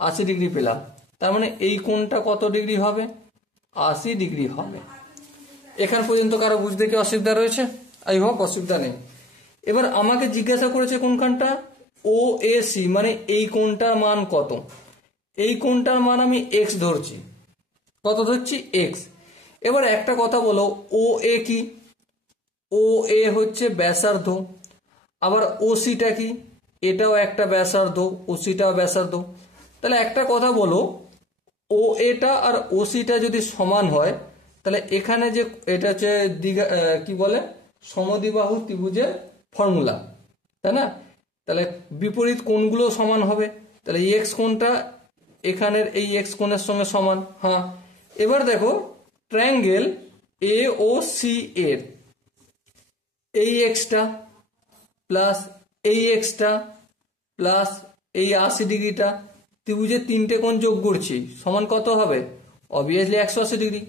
80 ডিগ্রি পেলাম। তার মানে এই কোণটা কত ডিগ্রি হবে? 80 ডিগ্রি হবে। এখান পর্যন্ত কারো বুঝতে কি অসুবিধা রয়েছে? আই হোপ অসুবিধা নেই। এবার আমাকে জিজ্ঞাসা করেছে কোনখানটা? ও এ সি, মানে এই কোণটার মান কত? এই কোণটার মান আমি এক্স ধরছি। কত ধরছি? এক্স। এবার একটা কথা বলো, ও এ কি? ও এ হচ্ছে ব্যাসার্ধ। আবার ও সিটা কি? এটাও একটা ব্যাসার্ধ, ও সিটাও ব্যাসার্ধ। তাহলে একটা কথা বলো, ও এটা আর ও সিটা যদি সমান হয়, তাহলে এখানে যে এটা হচ্ছে কি বলে, সমদ্বিবাহু ত্রিভুজের ফর্মুলা, তাই না? তাহলে বিপরীত কোণগুলো সমান হবে। তাহলে এই এক্স কোণটা এখানের এই এক্স কোণের সঙ্গে সমান, হ্যাঁ। এবার দেখো ট্রায়াঙ্গেল এ ও সি এর এই এক্সটা প্লাস এই এক্সটা প্লাস এই 80 ডিগ্রিটা, ত্রিভুজের তিনটে কোণ যোগ করছি, সমান কত হবে? Obviously 180 degree.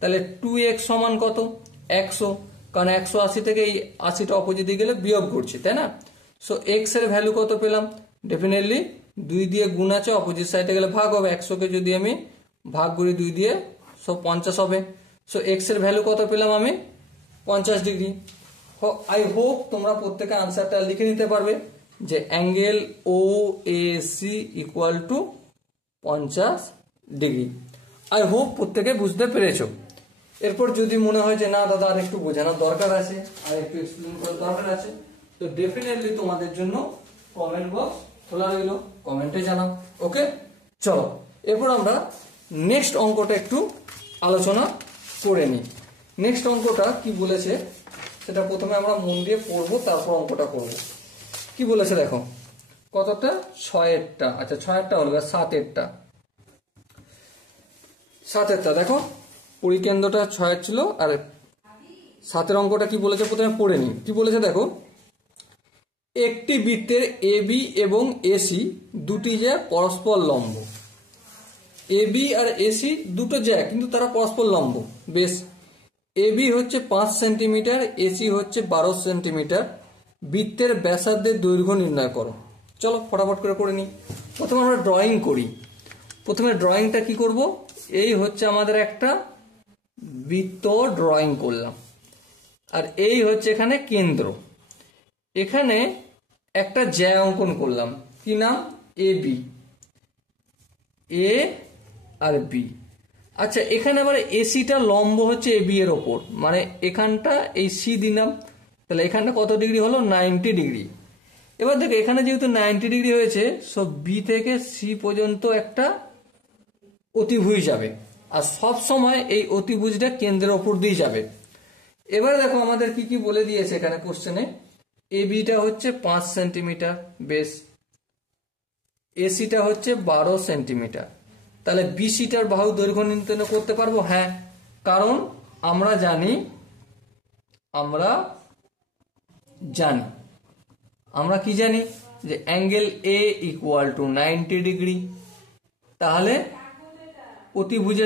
তাহলে 2x সমান কত? 100, কারণ 180 থেকে এই 80টা অপোজিট দিকে গেলে বিয়োগ করছি, তাই না? সো এক্স এর ভ্যালু কত পেলাম? ডেফিনেটলি 2 দিয়ে গুণ আছে, অপোজিট সাইডে গেলে ভাগ হবে। 100কে যদি আমি ভাগ করি 2 দিয়ে, সো 50 হবে। সো এক্স এর ভ্যালু কত পেলাম আমি? 50 ডিগ্রি। আই হোপ তোমরা প্রত্যেকে আনসারটা লিখে নিতে পারবে যে angle O A C equal to 50 degree. I hope প্রত্যেকে বুঝতে পেরেছো। এরপর যদি মনে হয় যে না দাদা আর একটু বোঝানোর দরকার আছে, আর একটু এক্সপ্লেন করার দরকার আছে, তো ডেফিনেটলি তোমাদের জন্য কমেন্ট বক্স খোলা রইল, কমেন্টে জানাও, ওকে। চলো এরপর আমরা নেক্সট অঙ্কটা একটু আলোচনা করে নিই। নেক্সট অঙ্কটা কি বলেছে সেটা প্রথমে আমরা মন দিয়ে পড়বো, তারপর অঙ্কটা করব। কি বলেছে দেখো, কতটা? 6-এরটা। আচ্ছা 6-এরটা হলো, 7-এরটা। 7-এরটা দেখো, পরিকেন্দ্রটা 6-এর ছিল, আর 7-এর অঙ্কটা কি বলেছে প্রথমে পড়ে নি। কি বলেছে দেখো, একটি বৃত্তের এবি এবং এসি দুটি যে পরস্পর লম্ব। এবি আর এসি দুটো যায় কিন্তু তারা পরস্পর লম্ব। বেশ, এবি হচ্ছে 5 সেন্টিমিটার, এসি হচ্ছে 12 সেন্টিমিটার। বৃত্তের ব্যাসার্ধের দৈর্ঘ্য নির্ণয় করো। চলো ফটাফট করে নিই। প্রথমে আমরা ড্রয়িং করি। প্রথমে ড্রয়িংটা কি করব, এই হচ্ছে আমাদের একটা বৃত্ত ড্রয়িং করলাম, আর এই হচ্ছে এখানে কেন্দ্র। এখানে একটা জ্যা অঙ্কন করলাম, কি নাম, A B, A R B. আচ্ছা, এখানে আবার এসিটা লম্ব হচ্ছে এ বি এর ওপর, মানে এখানটা এই সি দিলাম, তাহলে এখানটা কত ডিগ্রি হলো, 90 ডিগ্রি। এবার দেখো এখানে যেহেতু 90 ডিগ্রি হয়েছে, সব বি থেকে সি পর্যন্ত একটা অতিভুজ যাবে, আর সব সময় এই অতিভুজটা কেন্দ্রের ওপর দিয়ে যাবে। এবার দেখো আমাদের কি কি বলে দিয়েছে এখানে কোশ্চেনে, এ বিটা হচ্ছে 5 সেন্টিমিটার, বেশ, এসিটা হচ্ছে 12 সেন্টিমিটার। তাহলে বিসিটার বাহু দৈর্ঘ্য নির্ণয় করতে পারবো? হ্যাঁ, কারণ আমরা জানি আমরা কি জানি যে angle A equal to 90 degree. তাহলে অতিভুজ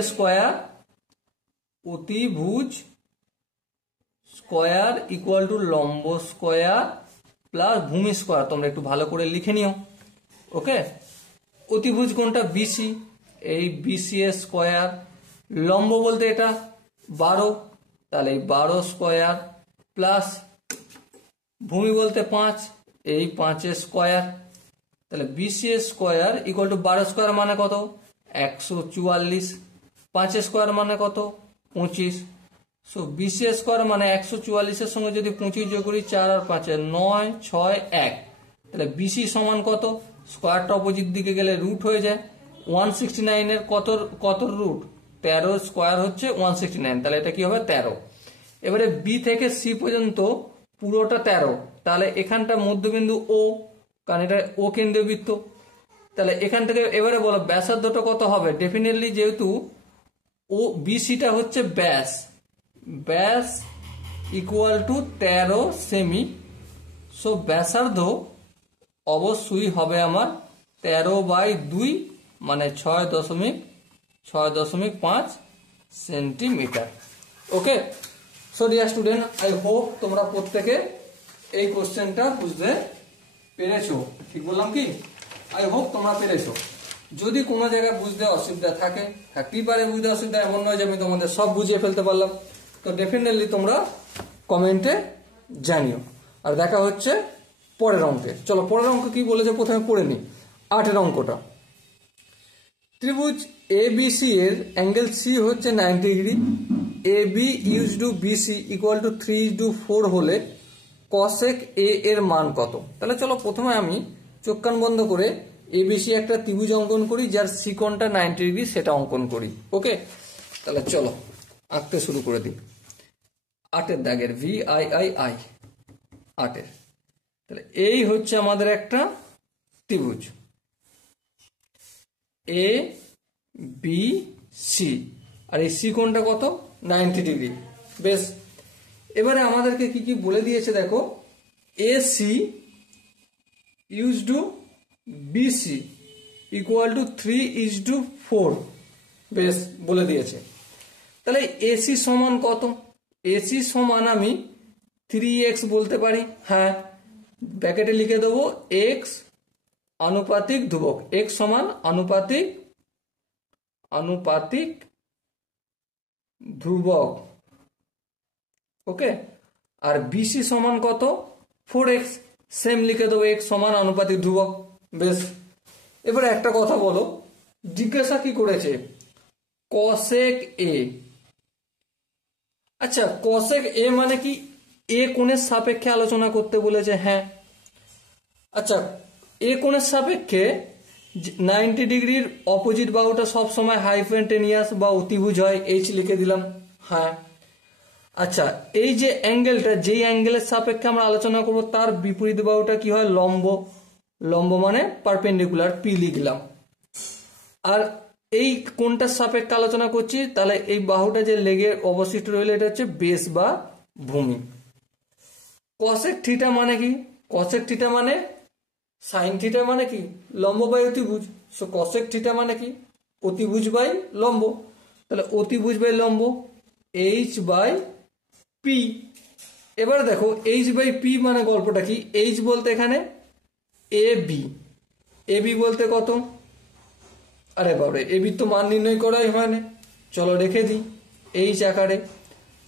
স্কয়ার ইকুয়াল টু লম্ব স্কয়ার প্লাস ভূমি স্কয়ার। তোমরা একটু ভালো করে লিখে নিও। ওকে, অতিভুজ কোনটা, বিসি, এই বিসি এর স্কয়ার, লম্ব বলতে এটা 12, তাহলে এই 12 স্কয়ার প্লাস ভূমি বলতে 5, এই 5 এর স্কয়ার। তাহলে বিসি এর স্কয়ার ইকুয়াল টু 12 স্কয়ার মানে কত, 144, 5 স্কয়ার মানে কত, 25। সো বিসি স্কয়ার মানে 144 এর সঙ্গে যদি 25 যোগ করি, 4 আর 5 9, 6, 1, তাহলে বিসি সমান কত, স্কয়ারটা অপোজিট দিকে গেলে রুট হয়ে যায়। 169 এর কত রুট, 13 স্কয়ার হচ্ছে 169, তাহলে এটা কি হবে 13। এবারে বি থেকে সি পর্যন্ত পুরোটা 13, তাহলে এখানটা মধ্যবিন্দু ও, কারণ এটা ও কেন্দ্রীয় বৃত্ত। তাহলে এখান থেকে এবারে বলো ব্যাসার্ধটা কত হবে, ডেফিনেটলি যেহেতু ও বিসিটা হচ্ছে ব্যাস ইকুয়াল টু 13 সেমি, সো ব্যাসার্ধ অবশ্যই হবে আমার 13/2 মানে 6.5 centimetre. Okay, so dear student, I hope তোমরা প্রত্যেকে এই কোশ্চেনটা বুঝতে পেরেছো। ঠিক বললাম কি? আই হোপ তোমরা পেরেছো। যদি কোনো জায়গায় বুঝতে অসুবিধা থাকতেই পারে, বুঝতে অসুবিধা, এমন নয় যে আমি তোমাদের সব বুঝিয়ে ফেলতে পারলাম, তো ডেফিনেটলি তোমরা কমেন্টে জানিও। আর দেখা হচ্ছে পরের অঙ্কে। চলো পরের অঙ্ক কি বলেছে প্রথমে পড়ে নি। 8 অঙ্কটা, ত্রিভুজ এবিসি এর অ্যাঙ্গেল সি হচ্ছে 90 degree, A B is to BC equal to 3:4 হলে কসেক এ এর মান কত। তাহলে চলো প্রথমে আমি চোখ কান বন্ধ করে এবিসি একটা ত্রিভুজ অঙ্কন করি, যার সি কোণটা 90 ডিগ্রি সেটা অঙ্কন করি। ওকে, তাহলে চলো আঁকতে শুরু করে দিই। 8 দাগের VII 8, তাহলে এই হচ্ছে আমাদের একটা ত্রিভুজ এ বি সি, আর এই সি কোণটা কত, 90 ডিগ্রি। বেশ, এবারে আমাদেরকে কি কি বলে দিয়েছে দেখো, AC use to BC equal to 3:4, বেশ বলে দিয়েছে। তাহলে AC সমান কত, AC সমান আমি 3x বলতে পারি। হ্যাঁ, ব্র্যাকেটে লিখে দেবো x আনুপাতিক ধ্রুবক, x সমান আনুপাতিক ধ্রুবক। ওকে, আর BC সমান কত, 4x, সেম লিখে দেবো x সমান আনুপাতিক ধ্রুবক। বেশ, এবারে একটা কথা বলো, জিজ্ঞাসা কি করেছে, কসেক এ। আচ্ছা, কসেক এ মানে কি, এ কোণের সাপেক্ষে আলোচনা করতে বলেছে। হ্যাঁ, আচ্ছা, এ কোণের সাপেক্ষে 90 ডিগ্রির অপোজিট বাহুটা সবসময় হাইপোটেনিয়াস বা অতিভুজ হয়, এইচ লিখে দিলাম। হ্যাঁ, আচ্ছা, এই যে অ্যাঙ্গেলটা, যেই অ্যাঙ্গেলের সাপেক্ষে আমরা আলোচনা করব তার বিপরীত বাহুটা কি হয়, লম্ব মানে পারপেন্ডিকুলার, পি লিখলাম। আর এই কোণটার সাপেক্ষে আলোচনা করছি, তাহলে এই বাহুটা যে লেগে অবশিষ্ট রইল এটা হচ্ছে বেস বা ভূমি। কসেক থিটা মানে কি, কসেক থিটা মানে সাইন থিটা মানে কি লম্ব বাই অতিভুজ, সো কসেক থিটা মানে কি অতিভুজ বাই লম্ব, তাহলে অতিভুজ বাই লম্ব এইচ বাই পি। এবারে দেখো এইচ বাই পি মানে গল্পটা কি, এইচ বলতে এখানে এ বি বলতে কত, আরে বাবরে এ বি তো মান নির্ণয় করাই হয় না, চলো রেখে দিই এইচ আকারে।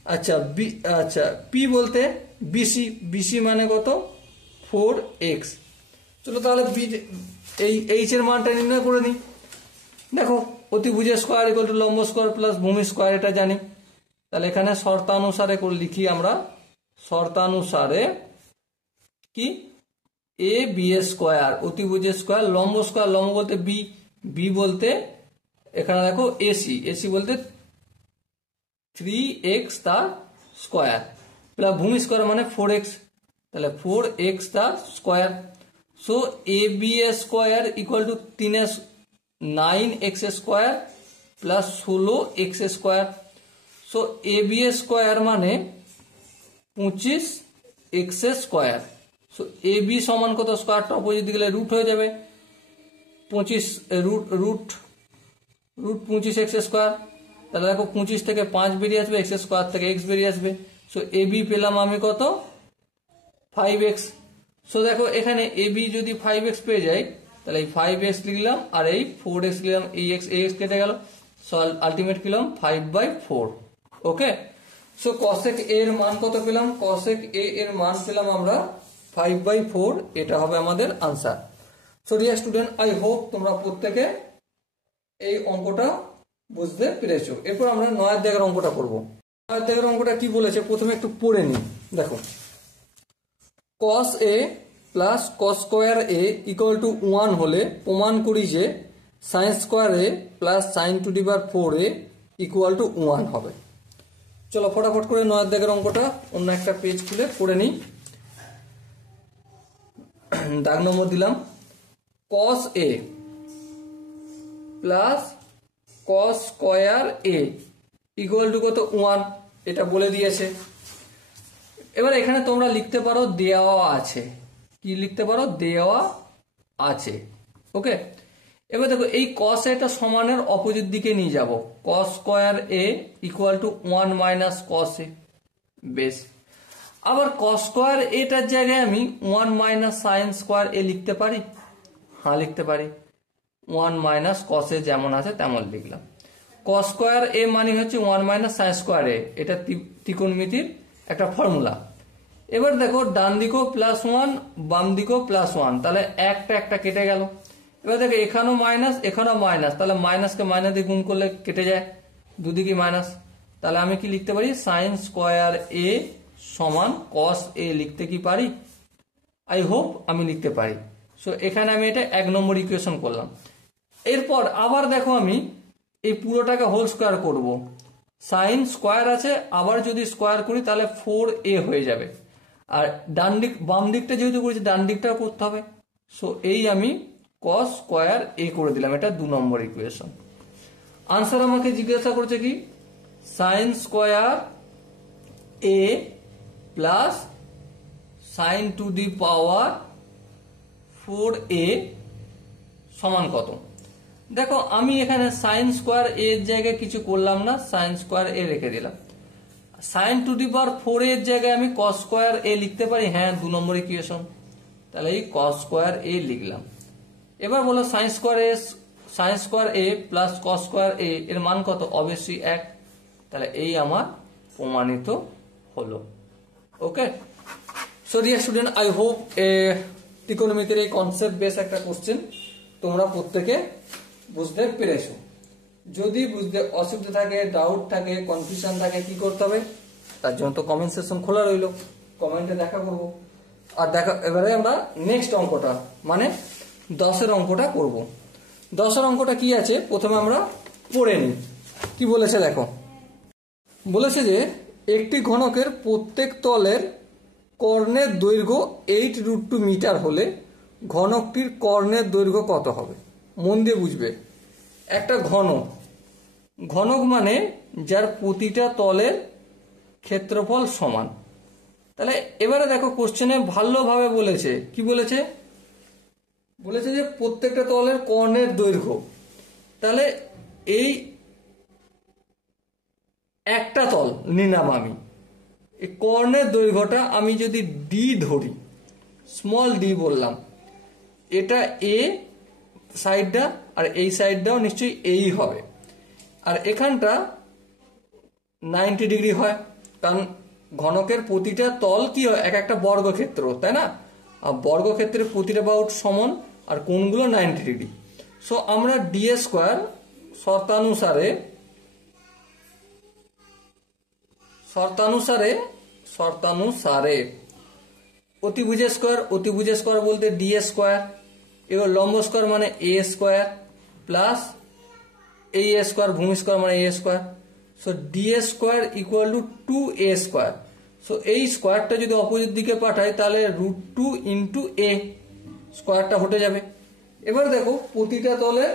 আচ্ছা পি বলতে বিসি মানে কত 4x। চলো তাহলে এই এইচ এর মানটা নির্ণয় করে নিই। দেখো অতিভুজের স্কোয়ার ইকুয়াল টু লম্ব স্কোয়ার প্লাস ভূমি স্কোয়ার, এটা জানি। তাহলে এখানে শর্তানুসারে করে লিখি আমরা, শর্তানুসারে কি এ বি এর স্কোয়ার, অতিভুজের স্কোয়ার লম্ব বলতে বি বলতে এখানে দেখো এসি বলতে 3x তার স্কোয়ার প্লাস ভূমি স্কোয়ার মানে 4x, তাহলে 4x তার স্কোয়ার। সো এ বি এর square equal to 9x square plus 16x square. So A B এর স্কোয়ার মানে 25x square. So A B সমান কত, স্কোয়ারটা অপোজিট দিকে গেলে রুট হয়ে যাবে, 25 রুট 25x স্কোয়ার। তাহলে দেখো 25 থেকে 5 বেরিয়ে আসবে, এক্স স্কোয়ার থেকে এক্স বেরিয়ে আসবে। সো এ বি পেলাম আমি কত 5x। সো দেখো এখানে এ বি যদি 5x পেয়ে যাই তাহলে এই 5x লিখলাম আর এই 4x লিখলাম, এই এক্স কেটে গেল, সো আলটিমেট পেলাম 5/4। ওকে, সো কসেক এ এর মান কত পেলাম, কসেক এ এর মান পেলাম আমরা 5/4, এটা হবে আমাদের answer. So dear student, I hope তোমরা প্রত্যেকে এই অঙ্কটা বুঝতে পেরেছো। এরপর আমরা 9 দাগের অঙ্কটা করব। 9 দাগের অঙ্কটা কি বলেছে প্রথমে একটু পড়ে নিই। দেখো cos a plus cos square a equal to 1 হলে প্রমাণ করি যে sin square a plus sin to the power 4a equal to 1 হবে। চলো ফটাফট করে 9 দাগের অঙ্কটা অন্য একটা পেজ খুলে পড়ে নিই। দাগ নম্বর দিলাম cos a plus cos square a equal to কত 1, এটা বলে দিয়েছে। এবার এখানে তোমরা লিখতে পারো দেওয়া আছে, কি লিখতে পারো দেওয়া আছে। ওকে, এবার দেখো এই cos এটা সমানের অপোজিট দিকে নিয়ে যাব, cos square a equal to 1 minus cos a, বেশ। আবার cos স্কয়ার এটার জায়গায় আমি 1 মাইনাস sin স্কয়ার a লিখতে পারি, হ্যাঁ লিখতে পারি। 1 মাইনাস cos a যেমন আছে তেমন লিখলাম। cos স্কয়ার a মানে হচ্ছে 1 মাইনাস sin স্কয়ার a, এটা ত্রিকোণমিতির একটা ফর্মুলা। এবার দেখো ডান দিকেও +1 বাম দিকেও +1, তাহলে একটা কেটে গেল। এবার দেখো এখানেও মাইনাস এখানেও মাইনাস, তাহলে মাইনাসকে মাইনাস দিয়ে গুণ করলে কেটে যায়, দুদিকে মাইনাস। তাহলে আমি কি লিখতে পারি sin স্কয়ার a সমান cos a লিখতে কি পারি, আই হোপ আমি লিখতে পারি। সো এখানে আমি এটা 1 নম্বর ইকুয়েশন করলাম। এরপর আবার দেখো আমি এই পুরোটাকে হোল স্কোয়ার করব, সাইন স্কোয়ার আছে আবার যদি স্কোয়ার করি তাহলে 4a হয়ে যাবে, আর ডান দিক বাম দিকটা যেহেতু করেছি ডান দিকটাও করতে হবে। সো এই আমি cos স্কোয়ার a করে দিলাম, এটা 2 নম্বর ইকুয়েশন। আনসার আমাকে জিজ্ঞাসা করছে কি sine square a plus sign to the power 4a সমান কত। দেখো আমি এখানে সাইন স্কোয়ার a এর জায়গায় কিছু করলাম না, সাইন স্কোয়ার a রেখে দিলাম। সাইন টু দি পাওয়ার 4 এর জায়গায় আমি cos স্কোয়ার a লিখতে পারি, হ্যাঁ 2 নম্বর ইকুয়েশন, তাহলে এই cos স্কোয়ার a লিখলাম। এবার বলো sine square a plus cos square a এর মান কত, অবশ্যই 1, তাহলে এই আমার প্রমাণিত হলো। Okay, so dear student, I hope ত্রিকোণমিতির এই কনসেপ্ট বেস একটা কোশ্চেন তোমরা প্রত্যেকে বুঝতে পেরেছো। যদি বুঝতে অসুবিধা থাকে, ডাউট থাকে, কনফিউশন থাকে, কি করতে হবে, তার জন্য তো কমেন্ট সেকশন খোলা রইলো, কমেন্টে দেখা করবো। আর দেখা এবারে আমরা নেক্সট অঙ্কটা মানে 10-এর অঙ্কটা করব। 10-এর অঙ্কটা কি আছে প্রথমে আমরা পড়ে নিই। কি বলেছে দেখো, বলেছে যে একটি ঘনকের প্রত্যেক তলের কর্ণের দৈর্ঘ্য 8√2 মিটার হলে ঘনকটির কর্ণের দৈর্ঘ্য কত হবে। মন দিয়ে বুঝবে, একটা ঘনক মানে যার প্রতিটা তলের ক্ষেত্রফল সমান, তাহলে এবারে দেখো কোশ্চেনে ভালোভাবে বলেছে, কি বলেছে, বলেছে যে প্রত্যেকটা তলের কর্ণের দৈর্ঘ্য। তাহলে এই একটা তল নিলাম আমি, এই কর্ণের দৈর্ঘ্যটা আমি যদি ডি ধরি, স্মল ডি বললাম, এটা এ সাইডটা আর এই সাইডটাও নিশ্চয়ই এই হবে। আর এখানটা 90 ডিগ্রি হয়, কারণ ঘনকের প্রতিটা তল কি হয়, এক একটা বর্গক্ষেত্র, তাই না? আর বর্গক্ষেত্রের প্রতিটা বাহুর সমান আর কোণগুলো 90 ডিগ্রি। সো আমরা ডি স্কোয়ার শর্তানুসারে অতিভুজের স্কোয়ার বলতে ডি স্কোয়ার, এবার লম্ব স্কোয়ার মানে এ স্কোয়ার প্লাস এই স্কোয়ার, ভূমি স্কোয়ার মানে a square. So D square equal to 2a square. So এই স্কোয়ারটা যদি অপোজিট দিকে পাঠাই তাহলে √2 ইন্টু এ স্কোয়ারটা হটে যাবে। এবার দেখো প্রতিটা তলে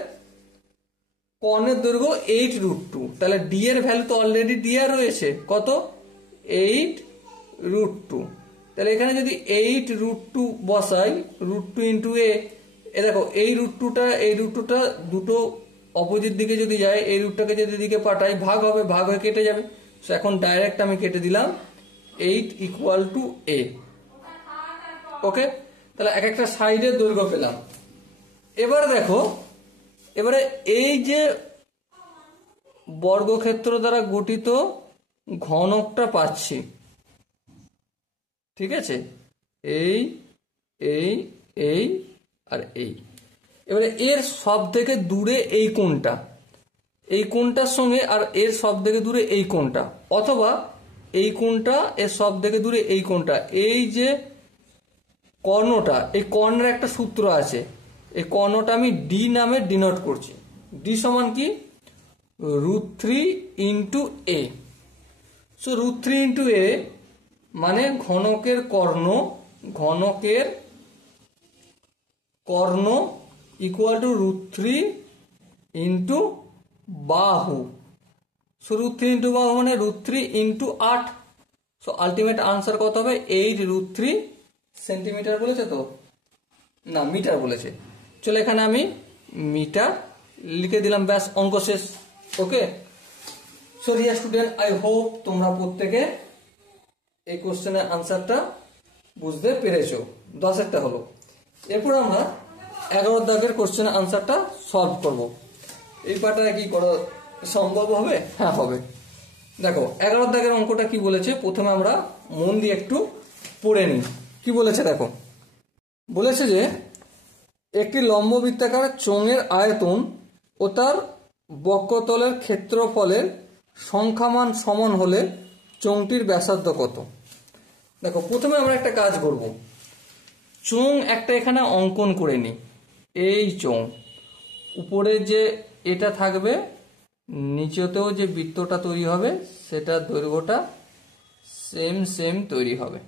কর্ণের দৈর্ঘ্য 8√2, তাহলে ডি এর ভ্যালু তো অলরেডি দেওয়া রয়েছে, কত, 8√2। তাহলে এখানে যদি 8√2 বসাই, √2 ইন্টু এ দেখো এই √2টা দুটো অপোজিট দিকে যদি যায়, এই রুটটাকে যদি দিকে পাঠাই ভাগ হবে, ভাগ হয়ে কেটে যাবে। সো এখন ডাইরেক্ট আমি কেটে দিলাম 8 ইকুয়াল টু এ। ওকে, তাহলে এক একটা সাইডের দৈর্ঘ্য পেলাম। এবারে দেখো, এবারে এই যে বর্গক্ষেত্র দ্বারা গঠিত ঘনকটা পাচ্ছি, ঠিক আছে, এই এই এই আর এই। এবারে এর সব থেকে দূরে এই কোণটার সঙ্গে আর এর সব থেকে দূরে এই কোণটা, অথবা এই কোণটা এর সব থেকে দূরে এই কোণটা, এই যে কর্ণটা, এই কর্ণের একটা সূত্র আছে, এই কর্ণটা আমি ডি নামে ডিনোট করছি। ডি সমান কি, √3 ইন্টু এ। সো √3 ইন্টু এ মানে ঘনকের কর্ণ ইকুয়াল টু √3 ইন্টু বাহু। সো √3 ইন্টু বাহু মানে √3 ইন্টু 8। সো আলটিমেট আনসার কত হবে, 8√3 সেন্টিমিটার বলেছে তো, না মিটার বলেছে। চলো এখানে আমি মিটার লিখে দিলাম, ব্যাস অঙ্ক শেষ। Okay, so dear student, I hope তোমরা প্রত্যেকে এই কোশ্চেনের আনসারটা বুঝতে পেরেছো। 10টা হলো। এরপর আমরা 11 দাগের কোশ্চেনের আনসারটা সলভ করব। এই পার্টটা কি করা সম্ভব হবে? হ্যাঁ হবে। দেখো 11 দাগের অঙ্কটা কি বলেছে, প্রথমে আমরা মন দিয়ে একটু পড়ে নিই। কি বলেছে দেখো, বলেছে যে একটি লম্ব বৃত্তাকার চোঙের আয়তন ও তার বক্ষতলের ক্ষেত্রফলের সংখ্যামান সমান হলে চোঙটির ব্যাসার্ধ কত। দেখো প্রথমে আমরা একটা কাজ করব, চোঙ একটা এখানে অঙ্কন করে নিই। এই চোঙ, উপরে যে এটা থাকবে, নিচেতেও যে বৃত্তটা তৈরি হবে সেটার দৈর্ঘ্যটা সেম তৈরি হবে।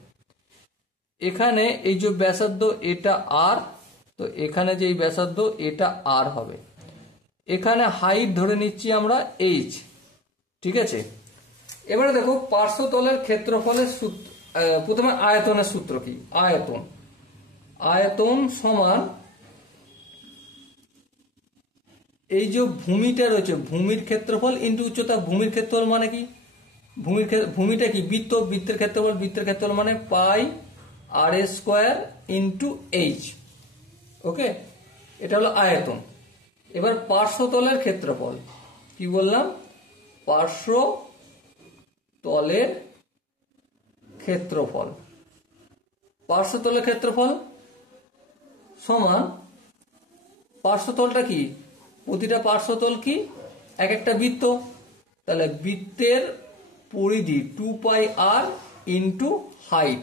এখানে এই যে ব্যাসার্ধ এটা আর, তো এখানে যে ব্যাসার্ধ এটা আর হবে। এখানে হাইট ধরে নিচ্ছি আমরা এইচ, ঠিক আছে। এবারে দেখো পার্শ্বতলের ক্ষেত্রফলের সূত্র, প্রথমে আয়তনের সূত্র কি, আয়তন সমান এই যে ভূমিটা রয়েছে, ভূমির ক্ষেত্রফল ইন্টু উচ্চতা। ভূমির ক্ষেত্রফল মানে কি, ভূমিটা কি, বৃত্তের ক্ষেত্রফল মানে pi r square into H. ওকে, এটা হলো আয়তন। এবার পার্শ্বতলের ক্ষেত্রফল কি বললাম, পার্শ্বতলের ক্ষেত্রফল সমান, পার্শ্বতলটা কি, প্রতিটা পার্শ্বতল কি, এক একটা বৃত্ত, তাহলে বৃত্তের পরিধি 2πr ইন্টু হাইট।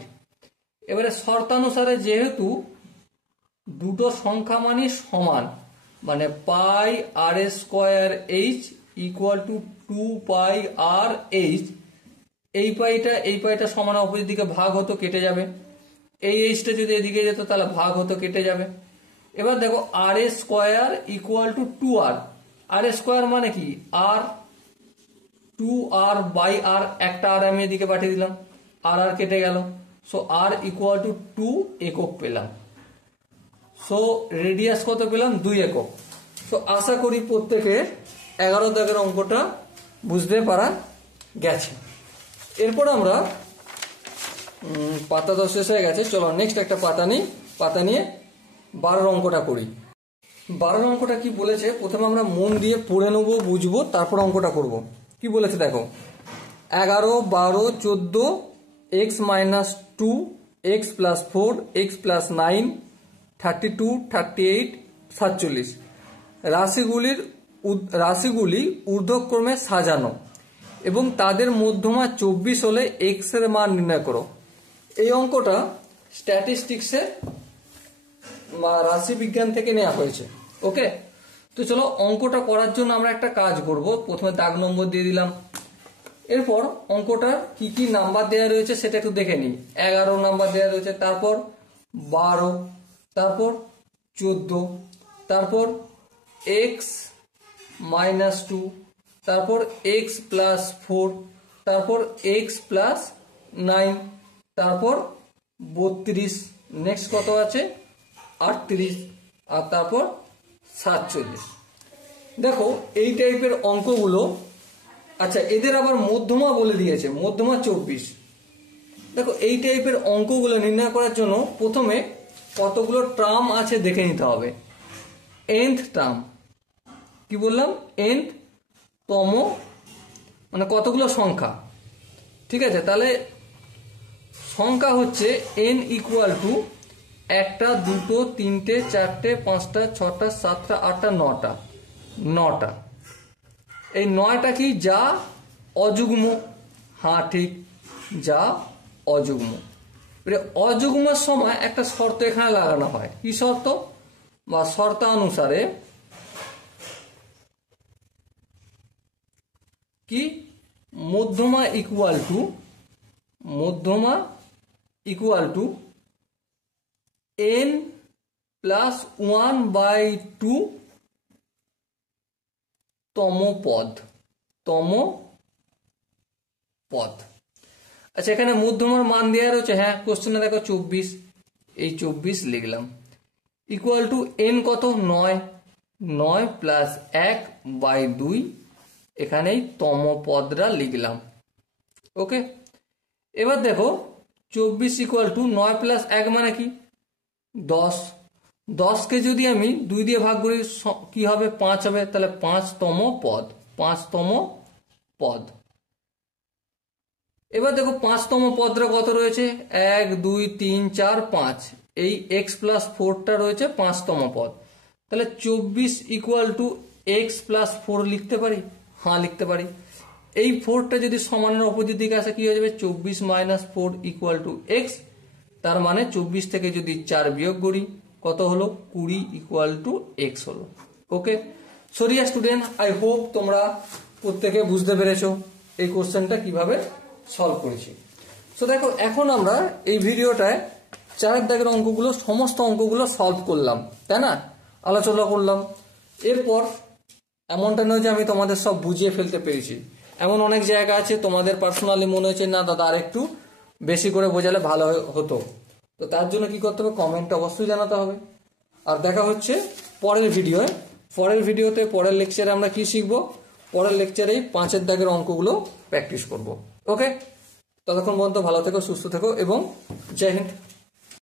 এবারে শর্তানুসারে যেহেতু দুটো সংখ্যা মানই সমান, মানে pi r square h equal to 2πr h, এই পাইটা সমান অপোজিট দিকে ভাগ হতো, কেটে যাবে। এই এইচটা যদি এদিকে যেত তাহলে ভাগ হতো, কেটে যাবে। এবার দেখো r square equal to 2r, r square মানে কি, আর 2r বাই আর, একটা আর আমি এদিকে পাঠিয়ে দিলাম, আর কেটে গেল। সো আর ইকুয়াল টু 2 একক পেলাম। সো রেডিয়াস কত পেলাম? 2 একক। তো আশা করি প্রত্যেকে 11 দাগের অঙ্কটা বুঝতে পারা গেছে। এরপর আমরা পাতা 10 শেষ হয়ে গেছে, চলো নেক্সট একটা পাতা নিয়ে 12 অঙ্কটা করি। 12 অঙ্কটা কি বলেছে প্রথমে আমরা মন দিয়ে পড়ে নেবো, বুঝবো, তারপর অঙ্কটা করব। কি বলেছে দেখো, 11, 12, 14, x minus 2, x plus 4, x plus 9, 32, 38, 47 রাশিগুলি ঊর্ধ্বক্রমে সাজানো এবং তাদের মধ্যমা 24 হলে x এর মান নির্ণয় করো। এই অঙ্কটা স্ট্যাটিস্টিক্সের রাশি বিজ্ঞান থেকে নেওয়া হয়েছে। ওকে, তো চলো অঙ্কটা করার জন্য আমরা একটা কাজ করব। প্রথমে দাগ নম্বর দিয়ে দিলাম, এরপর অঙ্কটার কি কি নাম্বার দেওয়া রয়েছে সেটা একটু দেখে নিই। 11 নাম্বার দেওয়া রয়েছে, তারপর 12, তারপর 14, তারপর x মাইনাস 2, তারপর x প্লাস 4, তারপর x প্লাস 9, তারপর 32, নেক্সট কত আছে 38, আর তারপর 47। দেখো এই টাইপের অঙ্কগুলো, আচ্ছা এদের আবার মধ্যমা বলে দিয়েছে, মধ্যমা 24। দেখো এই টাইপের অঙ্কগুলো নির্ণয় করার জন্য প্রথমে কতগুলো টার্ম আছে দেখে নিতে হবে। nth টার্ম, কি বললাম, nth তম, মানে কতগুলো সংখ্যা, ঠিক আছে। তাহলে সংখ্যা হচ্ছে n ইকুয়াল টু 1, 2, 3, 4, 5, 6, 7, 8, 9টা। এই 9টা কি? যা অযুগ্ম। হ্যাঁ ঠিক, যা অযুগ্ম। অযুগ্মের সময় একটা শর্ত এখানে লাগানো হয়। কি শর্ত? বা শর্তানুসারে কি মধ্যমা ইকুয়াল টু n প্লাস 1/2 তম পদ। আচ্ছা এখানে মধ্যমার মান দেওয়া রয়েছে, হ্যাঁ কোশ্চেনে দেখো 24, এই 24 লিখলাম। ইকুয়াল টু n কত? 9 প্লাস 1/2, এখানেই তম পদরা লিখলাম। ওকে, এবার দেখো 24 ইকুয়াল টু 9 প্লাস 1 মানে কি? 10। 10কে যদি আমি 2 দিয়ে ভাগ করি কি হবে? 5 হবে। তাহলে 5তম পদ। এবার দেখো 5তম পদটা কত রয়েছে? 1, 2, 3, 4, 5। এই x প্লাস 4টা রয়েছে 5তম পদ। তাহলে 24 ইকুয়াল টু x প্লাস 4 লিখতে পারি? হ্যাঁ লিখতে পারি। এই 4টা যদি সমানের অপোজিট দিকে আসে কি হয়ে যাবে? 24 মাইনাস 4 ইকুয়াল টু x। তার মানে 24 থেকে যদি 4 বিয়োগ করি কত হলো? 20 ইকুয়াল টু x হলো। ওকে, সরিয়া স্টুডেন্ট, আই হোপ তোমরা প্রত্যেকে বুঝতে পেরেছো এই কোশ্চেনটা কিভাবে সলভ করেছি। সো দেখো এখন আমরা এই ভিডিওটায় 4 দাগের অঙ্কগুলো, সমস্ত অঙ্কগুলো সলভ করলাম, তাই না? আলোচনা করলাম। এরপর এমনটা নয় যে আমি তোমাদের সব বুঝিয়ে ফেলতে পেরেছি। এমন অনেক জায়গা আছে তোমাদের পার্সোনালি মনে হচ্ছে না দাদা আর একটু বেশি করে বোঝালে ভালো হতো। তো তার জন্য কি করতে হবে? কমেন্টে অবশ্যই জানাতে হবে। আর দেখা হচ্ছে পরের ভিডিওতে। পরের লেকচারে আমরা কি শিখবো? পরের লেকচারেই 5 দাগের অঙ্কগুলো প্র্যাকটিস করব। ওকে, ততক্ষণ পর্যন্ত ভালো থেকো, সুস্থ থেকো এবং জয় হিন্দ।